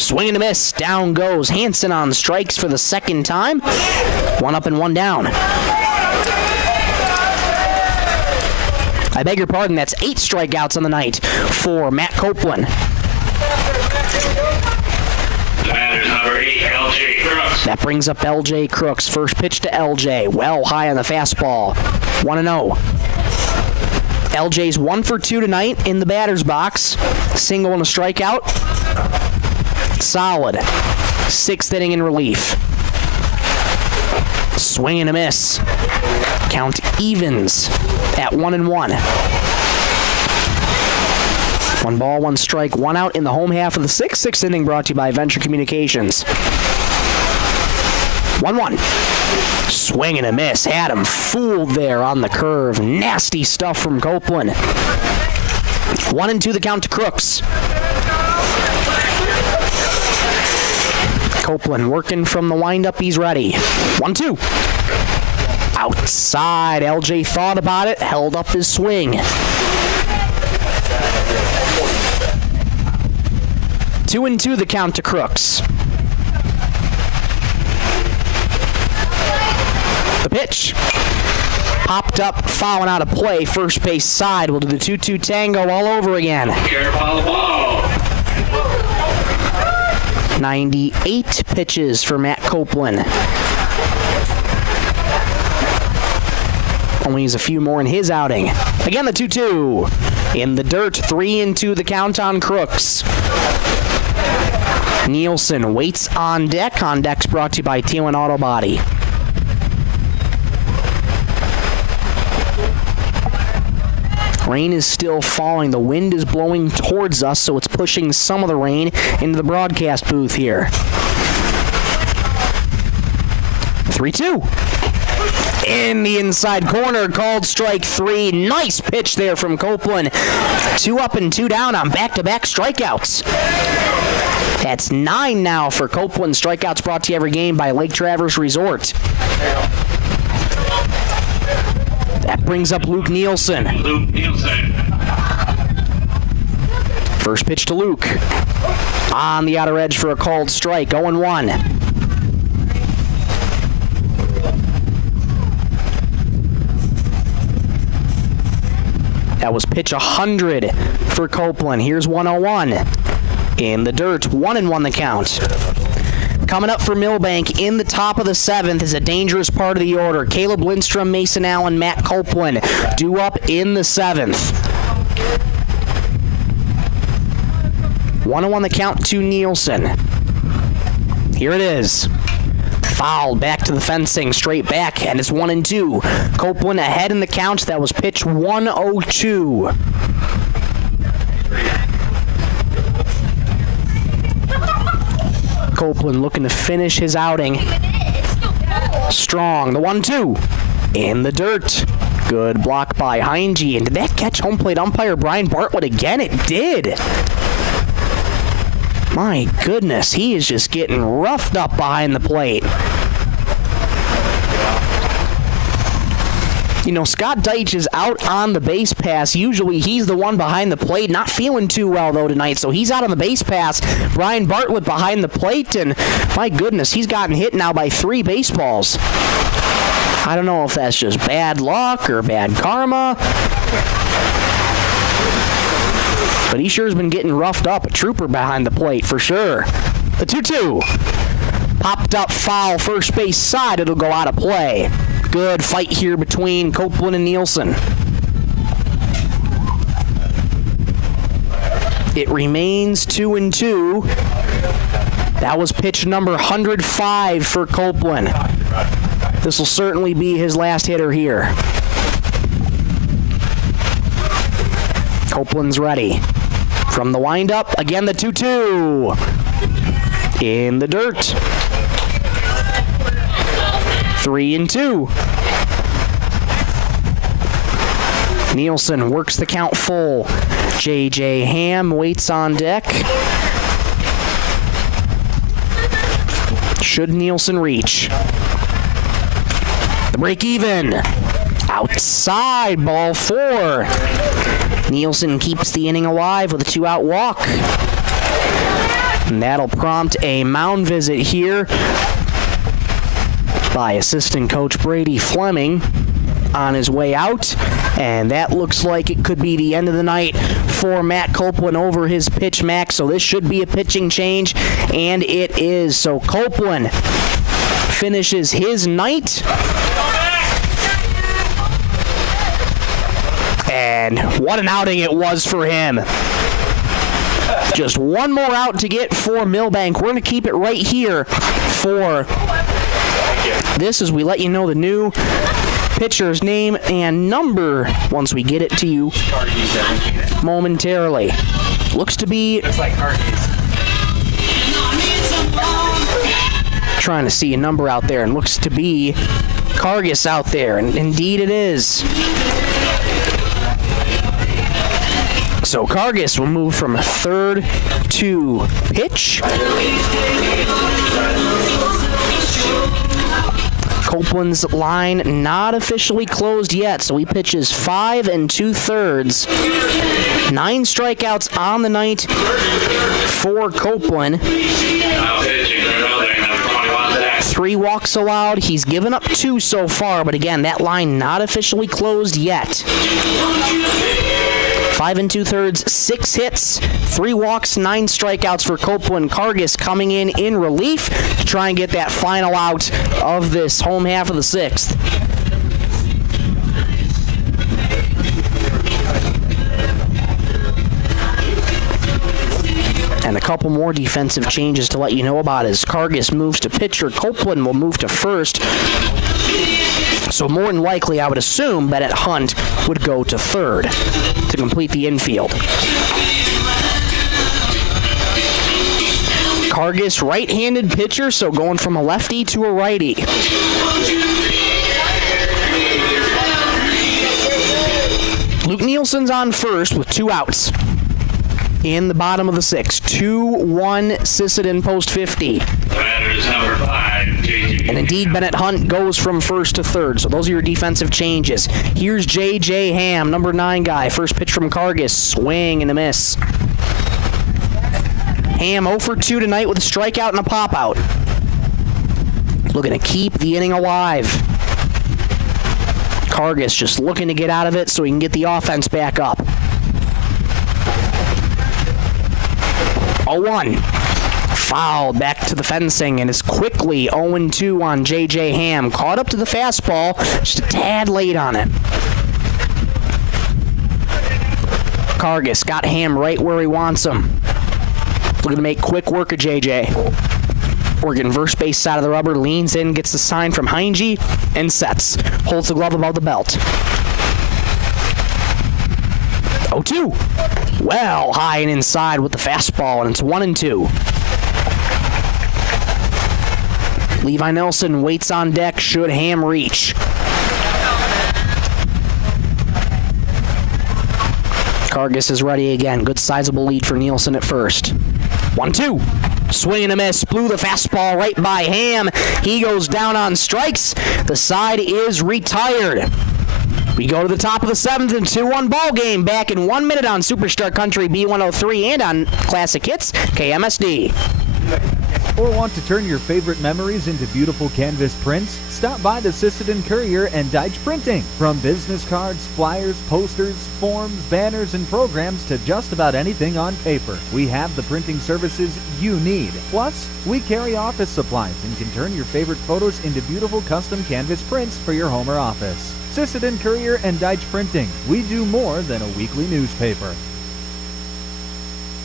Swing and a miss. Down goes Hansen on strikes for the second time. 1 up and 1 down. I beg your pardon, that's 8 strikeouts on the night for Matt Copeland. Batter's number 8, L.J. Crooks. That brings up L.J. Crooks. First pitch to L.J. Well high on the fastball. 1-0. L.J.'s 1 for 2 tonight in the batter's box. Single and a strikeout. Solid. 6th inning in relief. Swing and a miss. Count evens at 1-1. 1 ball, 1 strike, 1 out in the home half of the 6th. 6th inning brought to you by Venture Communications. 1-1. Swing and a miss. Had him fooled there on the curve. Nasty stuff from Copeland. 1-2 the count to Crooks. Copeland working from the windup. He's ready. 1-2. Outside. LJ thought about it. Held up his swing. 2-2 the count to Crooks. The pitch. Popped up, fouling out of play. First base side. We'll do the 2-2 tango all over again. Careful the ball. 98 pitches for Matt Copeland. Only has a few more in his outing. Again, the 2-2. In the dirt, 3-2 the count on Crooks. Nielsen waits on deck. On deck's brought to you by Thielen Auto Body. Rain is still falling. The wind is blowing towards us, so it's pushing some of the rain into the broadcast booth here. 3-2. In the inside corner, called strike 3. Nice pitch there from Copeland. 2 up and 2 down on back-to-back strikeouts. That's 9 now for Copeland. Strikeouts brought to you every game by Lake Traverse Resort. That brings up Luke Nielsen. First pitch to Luke. On the outer edge for a called strike. 0-1. That was pitch 100 for Copeland. Here's 1-0-1. In the dirt, 1-1 the count. Coming up for Milbank in the top of the 7th is a dangerous part of the order. Caleb Lindstrom, Mason Allen, Matt Copeland due up in the 7th. 1-1 the count to Nielsen. Here it is. Fouled back to the fencing, straight back, and it's 1-2. Copeland ahead in the count. That was pitch 102. Copeland looking to finish his outing strong. The 1-2 in the dirt. Good block by Heinge. And did that catch home plate umpire Brian Bartlett again? It did. My goodness, he is just getting roughed up behind the plate. Scott Deitch is out on the base pass. Usually he's the one behind the plate. Not feeling too well, though, tonight. So he's out on the base pass. Brian Bartlett behind the plate. And my goodness, he's gotten hit now by 3 baseballs. I don't know if that's just bad luck or bad karma. But he sure has been getting roughed up. A trooper behind the plate for sure. The 2-2. Popped up foul first base side. It'll go out of play. Good fight here between Copeland and Nielsen. It remains 2-2. That was pitch number 105 for Copeland. This will certainly be his last hitter here. Copeland's ready. From the windup, again the 2-2. In the dirt. 3-2. Nielsen works the count full. J.J. Ham waits on deck. Should Nielsen reach? The break even. Outside, ball 4. Nielsen keeps the inning alive with a 2-out walk. And that'll prompt a mound visit here by assistant coach Brady Fleming on his way out. And that looks like it could be the end of the night for Matt Copeland over his pitch max. So this should be a pitching change, and it is. So Copeland finishes his night. And what an outing it was for him. Just one more out to get for Milbank. We're going to keep it right here for this as we let you know the new pitcher's name and number once we get it to you momentarily. Looks to be trying to see a number out there, and looks to be Cargus out there, and indeed it is. So Cargus will move from third to pitch. Copeland's line not officially closed yet, so he pitches 5 2/3. 9 strikeouts on the night for Copeland. 3 walks allowed. He's given up 2 so far, but again, that line not officially closed yet. 5 2/3, 6 hits, 3 walks, 9 strikeouts for Copeland. Cargus coming in relief to try and get that final out of this home half of the 6th. And a couple more defensive changes to let you know about as Cargus moves to pitcher. Copeland will move to first. So more than likely, I would assume Bennett Hunt would go to third to complete the infield. Cargus, right-handed pitcher, so going from a lefty to a righty. Luke Nielsen's on first with 2 outs in the bottom of the 6th. 2-1 Sisseton post 50. Batters number 5, J.J. And indeed, Bennett Hunt goes from first to third. So those are your defensive changes. Here's J.J. Ham, number 9 guy. First pitch from Cargus. Swing and a miss. Ham 0 for 2 tonight with a strikeout and a pop-out. Looking to keep the inning alive. Cargus just looking to get out of it so he can get the offense back up. 0-1. Foul back to the fencing, and it's quickly 0-2 on J.J. Ham. Caught up to the fastball, just a tad late on it. Cargus got Ham right where he wants him. Looking to make quick work of J.J. Working verse base side of the rubber, leans in, gets the sign from Heinge, and sets. Holds the glove above the belt. 0-2. Well high and inside with the fastball, and it's 1-2. Levi Nelson waits on deck should Ham reach. Cargus is ready again. Good sizable lead for Nielsen at first. 1-2. Swing and a miss. Blew the fastball right by Ham. He goes down on strikes. The side is retired. We go to the top of the 7th and 2-1 ball game. Back in 1 minute on Superstar Country B103 and on Classic Hits KMSD. Or want to turn your favorite memories into beautiful canvas prints? Stop by the Sisseton Courier and Deitch Printing. From business cards, flyers, posters, forms, banners, and programs to just about anything on paper, we have the printing services you need. Plus, we carry office supplies and can turn your favorite photos into beautiful custom canvas prints for your home or office. Sisseton Courier and Deitch Printing. We do more than a weekly newspaper.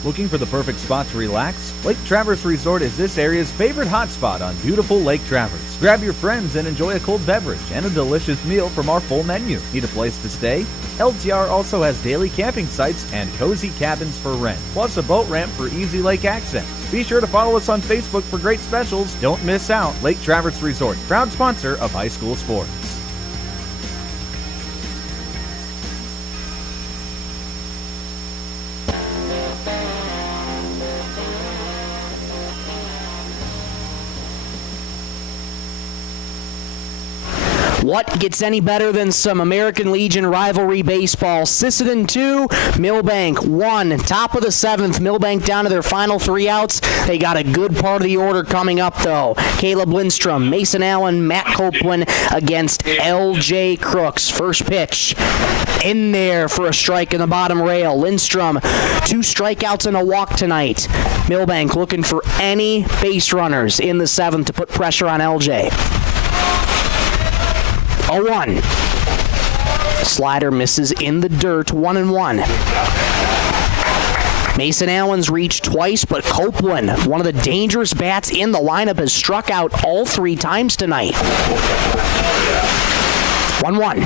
Looking for the perfect spot to relax? Lake Traverse Resort is this area's favorite hotspot on beautiful Lake Traverse. Grab your friends and enjoy a cold beverage and a delicious meal from our full menu. Need a place to stay? LTR also has daily camping sites and cozy cabins for rent, plus a boat ramp for easy lake access. Be sure to follow us on Facebook for great specials. Don't miss out. Lake Traverse Resort, proud sponsor of high school sports. What gets any better than some American Legion rivalry baseball? Sisseton 2, Milbank 1. Top of the 7th, Milbank down to their final 3 outs. They got a good part of the order coming up, though. Caleb Lindstrom, Mason Allen, Matt Copeland against L.J. Crooks. First pitch. In there for a strike in the bottom rail. Lindstrom, 2 strikeouts and a walk tonight. Milbank looking for any base runners in the 7th to put pressure on L.J. 0-1. Slider misses in the dirt, 1-1. Mason Allen's reached twice, but Copeland, one of the dangerous bats in the lineup, has struck out all 3 times tonight. 1-1.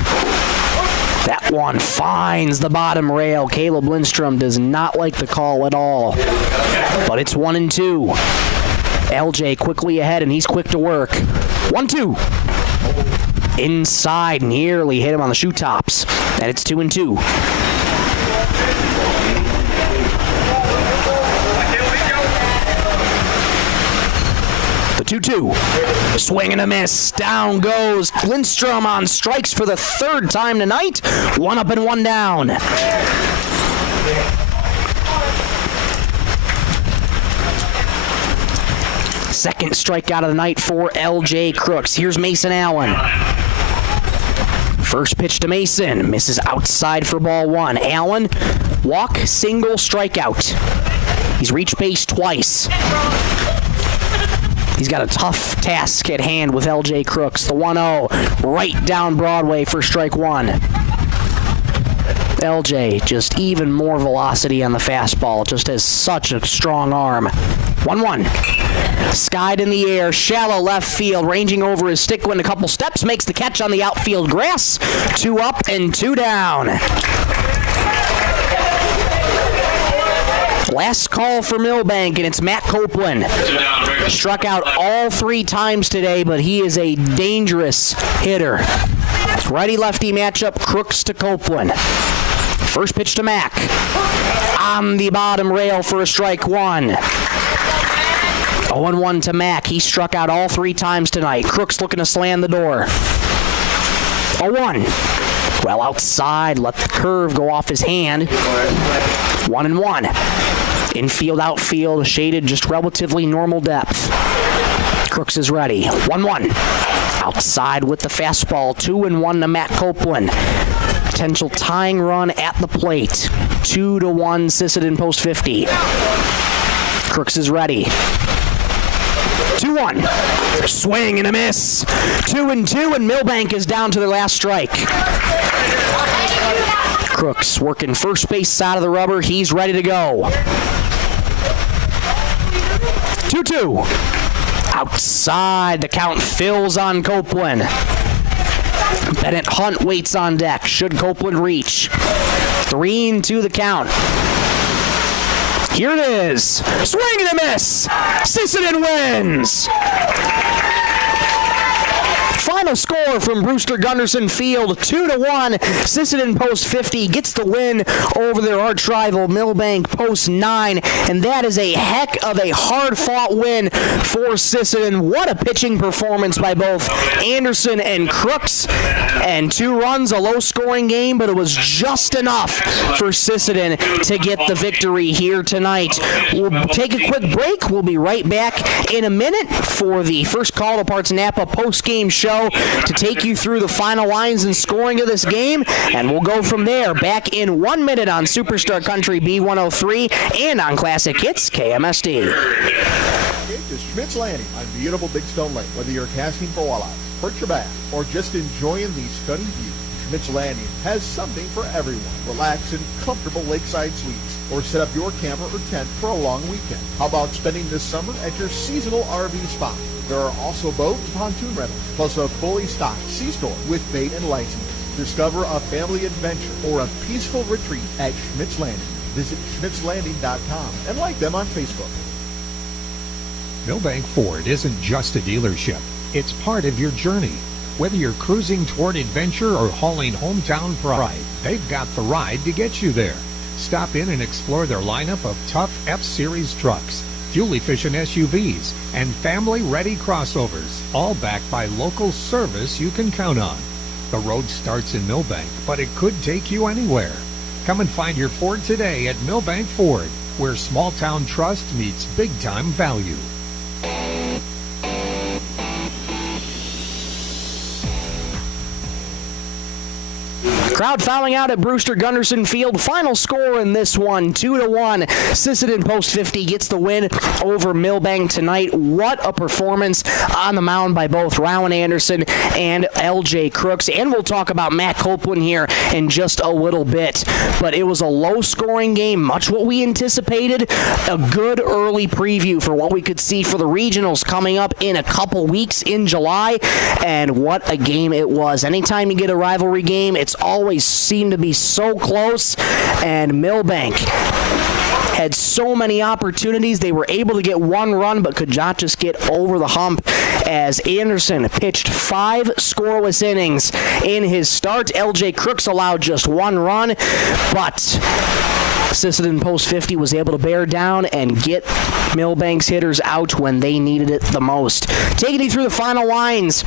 That one finds the bottom rail. Caleb Lindstrom does not like the call at all. But it's 1-2. LJ quickly ahead, and he's quick to work. 1-2. Inside, nearly hit him on the shoe tops. And it's 2-2. The 2-2. Swing and a miss. Down goes Lindstrom on strikes for the 3rd time tonight. 1 up and 1 down. Second strikeout of the night for L.J. Crooks. Here's Mason Allen. First pitch to Mason. Misses outside for ball 1. Allen, walk, single, strikeout. He's reached base twice. He's got a tough task at hand with L.J. Crooks. The 1-0, right down Broadway for strike 1. LJ, just even more velocity on the fastball. Just has such a strong arm. 1-1. Skied in the air, shallow left field, ranging over his stick, went a couple steps, makes the catch on the outfield grass. 2 up and 2 down. Last call for Milbank, and it's Matt Copeland. Struck out all 3 times today, but he is a dangerous hitter. Righty-lefty matchup, Crooks to Copeland. First pitch to Mack. On the bottom rail for a strike 1. 0-1 to Mack. He struck out all 3 times tonight. Crooks looking to slam the door. 0-1. Well outside, let the curve go off his hand. 1-1. Infield, outfield, shaded, just relatively normal depth. Crooks is ready. 1-1. Outside with the fastball. 2-1 to Matt Copeland. Potential tying run at the plate. 2-1 Sisseton post 50. Crooks is ready. 2-1. Swing and a miss. 2-2, and Milbank is down to their last strike. Crooks working first base side of the rubber. He's ready to go. 2-2. Outside, the count fills on Copeland. Bennett Hunt waits on deck. Should Copeland reach? 3-2 the count. Here it is. Swing and a miss. Sisseton wins. Final score from Brewster Gunderson Field, 2-1. Sisseton Post 50 gets the win over their arch rival Milbank Post 9, and that is a heck of a hard-fought win for Sisseton. What a pitching performance by both Anderson and Crooks, and 2 runs, a low-scoring game, but it was just enough for Sisseton to get the victory here tonight. We'll take a quick break. We'll be right back in a minute for the First Call to Parts Napa post-game show to take you through the final lines and scoring of this game, and we'll go from there. Back in 1 minute on Superstar Country B103 and on Classic Hits KMSD. This is Schmidt's Landing on beautiful Big Stone Lake. Whether you're casting for walleyes, perch your bass, or just enjoying the stunning view, Schmidt's Landing has something for everyone. Relax in comfortable lakeside suites, or set up your camper or tent for a long weekend. How about spending this summer at your seasonal RV spot? There are also boat and pontoon rentals, plus a fully stocked C-store with bait and license. Discover a family adventure or a peaceful retreat at Schmidt's Landing. Visit schmidtslanding.com and like them on Facebook. Milbank Ford isn't just a dealership. It's part of your journey. Whether you're cruising toward adventure or hauling hometown pride, they've got the ride to get you there. Stop in and explore their lineup of tough F-Series trucks, fuel-efficient SUVs, and family-ready crossovers, all backed by local service you can count on. The road starts in Milbank, but it could take you anywhere. Come and find your Ford today at Milbank Ford, where small-town trust meets big-time value. Crowd fouling out at Brewster Gunderson Field. Final score in this one, 2-1. Sisseton Post 50 gets the win over Milbank tonight. What a performance on the mound by both Rowan Anderson and LJ Crooks. And we'll talk about Matt Copeland here in just a little bit. But it was a low-scoring game, much what we anticipated. A good early preview for what we could see for the regionals coming up in a couple weeks in July. And what a game it was. Anytime you get a rivalry game, it's always seemed to be so close, and Milbank had so many opportunities. They were able to get 1 run, but could not just get over the hump as Anderson pitched 5 scoreless innings in his start. LJ Crooks allowed just 1 run, but Sisseton Post 50 was able to bear down and get Milbank's hitters out when they needed it the most. Taking you through the final lines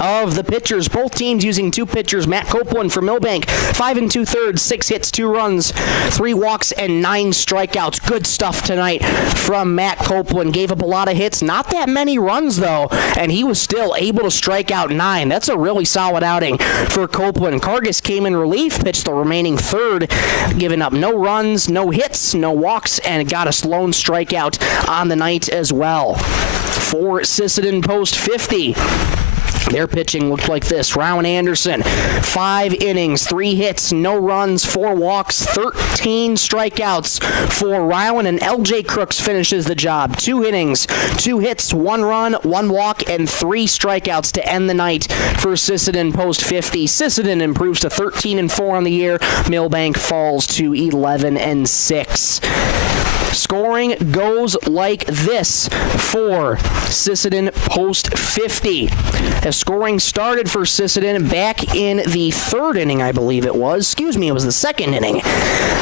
of the pitchers. Both teams using 2 pitchers. Matt Copeland for Milbank, 5 2/3, 6 hits, 2 runs, 3 walks, and 9 strikeouts. Good stuff tonight from Matt Copeland. Gave up a lot of hits, not that many runs though, and he was still able to strike out 9. That's a really solid outing for Copeland. Cargus came in relief, pitched the remaining third, giving up no runs, no hits, no walks, and got a lone strikeout on the night as well. For Sisseton Post 50, their pitching looked like this. Rowan Anderson, 5 innings, 3 hits, no runs, 4 walks, 13 strikeouts for Rowan, and LJ Crooks finishes the job. 2 innings, 2 hits, 1 run, 1 walk, and 3 strikeouts to end the night for Sisseton Post 50. Sisseton improves to 13-4 on the year. Milbank falls to 11-6. Scoring goes like this for Sisseton Post 50. As scoring started for Sisseton back in the 3rd inning, I believe it was. It was the 2nd inning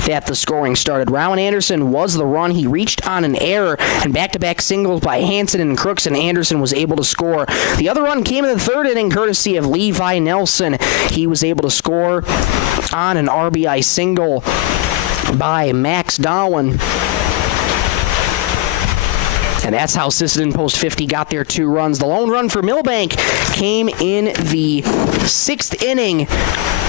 that the scoring started. Rowan Anderson was the run. He reached on an error, and back-to-back singles by Hansen and Crooks, and Anderson was able to score. The other run came in the 3rd inning, courtesy of Levi Nelson. He was able to score on an RBI single by Max Darwin. And that's how Sisseton Post 50 got their 2 runs. The lone run for Milbank came in the 6th inning,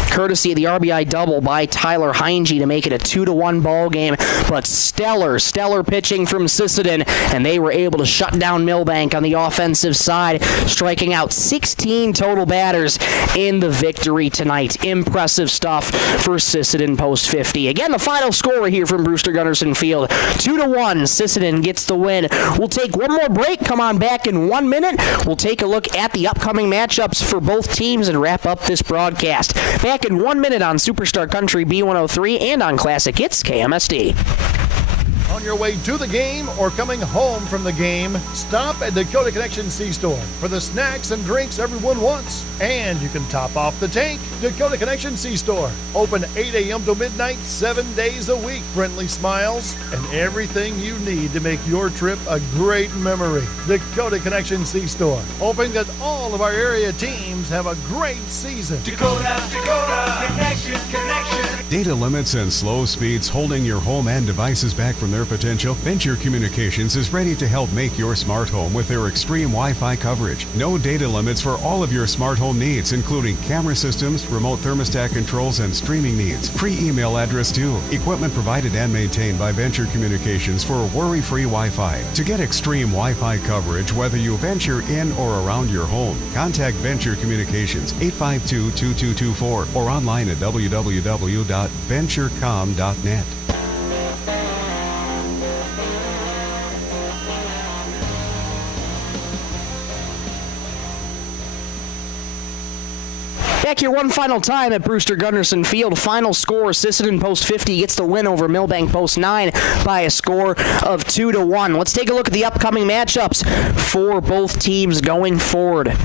courtesy of the RBI double by Tyler Heinge to make it a 2-1 ball game. But stellar pitching from Sisseton, and they were able to shut down Milbank on the offensive side, striking out 16 total batters in the victory tonight. Impressive stuff for Sisseton Post 50. Again, the final score here from Brewster Gunderson Field, 2-1. Sisseton gets the win. We'll take one more break. Come on back in 1 minute. We'll take a look at the upcoming matchups for both teams and wrap up this broadcast. Back in 1 minute on Superstar Country B103 and on Classic Hits KMSD. On your way to the game or coming home from the game, stop at Dakota Connection C-Store for the snacks and drinks everyone wants. And you can top off the tank. Dakota Connection C-Store. Open 8 a.m. to midnight, 7 days a week. Friendly smiles and everything you need to make your trip a great memory. Dakota Connection C-Store. Hoping that all of our area teams have a great season. Dakota Connection. Data limits and slow speeds holding your home and devices back from their potential? Venture Communications is ready to help make your smart home with their extreme Wi-Fi coverage. No data limits for all of your smart home needs, including camera systems, remote thermostat controls, and streaming needs. Free email address too. Equipment provided and maintained by Venture Communications for worry-free Wi-Fi. To get extreme Wi-Fi coverage, whether you venture in or around your home, contact Venture Communications 852-2224 or online at www.venturecom.net. Back here one final time at Brewster Gunderson Field. Final score, Sisseton Post 50 gets the win over Milbank Post 9 by a score of 2-1. Let's take a look at the upcoming matchups for both teams going forward.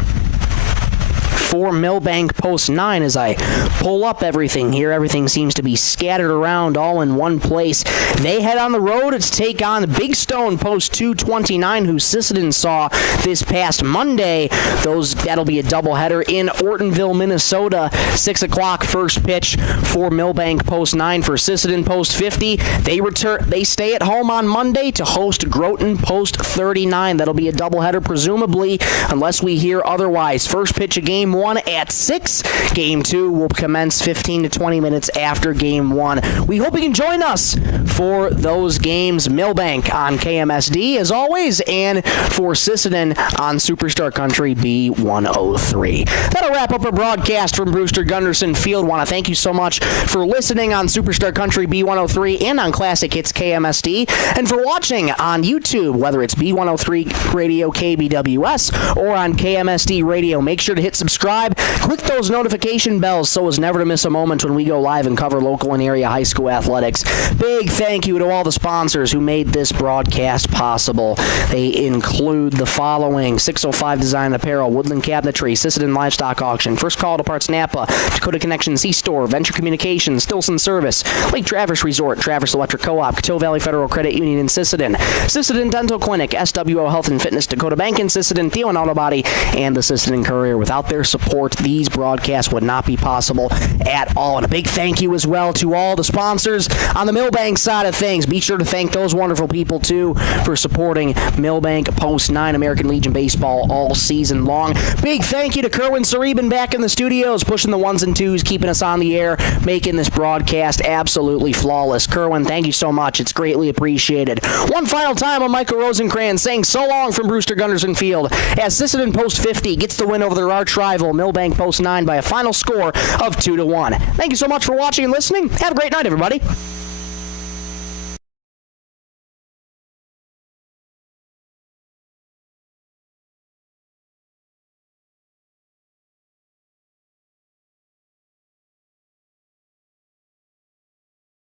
For Milbank Post 9, as I pull up everything here, everything seems to be scattered around all in one place. They head on the road to take on Big Stone Post 229, who Sisseton saw this past Monday. That'll be a doubleheader in Ortonville, Minnesota. 6 o'clock first pitch for Milbank Post 9. For Sisseton Post 50, they stay at home on Monday to host Groton Post 39. That'll be a doubleheader, presumably, unless we hear otherwise. First pitch of Game 1 at 6. Game 2 will commence 15 to 20 minutes after Game 1. We hope you can join us for those games. Milbank on KMSD, as always, and for Sisseton on Superstar Country B103. That'll wrap up our broadcast from Brewster Gunderson Field. Want to thank you so much for listening on Superstar Country B103 and on Classic Hits KMSD, and for watching on YouTube, whether it's B103 Radio KBWS or on KMSD Radio. Make sure to hit subscribe. Click those notification bells so as never to miss a moment when we go live and cover local and area high school athletics. Big thank you to all the sponsors who made this broadcast possible. They include the following: 605 Design Apparel, Woodland Cabinetry, Sisseton Livestock Auction, First Call to Parts Napa, Dakota Connection C-Store, Venture Communications, Stilson Service, Lake Traverse Resort, Traverse Electric Co-op, Coteau Valley Federal Credit Union in Sisseton, Sisseton Dental Clinic, SWO Health and Fitness, Dakota Bank in Sisseton, Thielen Auto Body, and the Sisseton Courier. Without their support, these broadcasts would not be possible at all. And a big thank you as well to all the sponsors on the Milbank side of things. Be sure to thank those wonderful people, too, for supporting Milbank Post 9 American Legion Baseball all season long. Big thank you to Kerwin Sareben back in the studios, pushing the ones and twos, keeping us on the air, making this broadcast absolutely flawless. Kerwin, thank you so much. It's greatly appreciated. One final time on Michael Rosencrantz saying so long from Brewster Gunderson Field as Sisseton Post 50 gets the win over their arch rival Milbank Post 9 by a final score of 2-1. Thank you so much for watching and listening. Have a great night, everybody.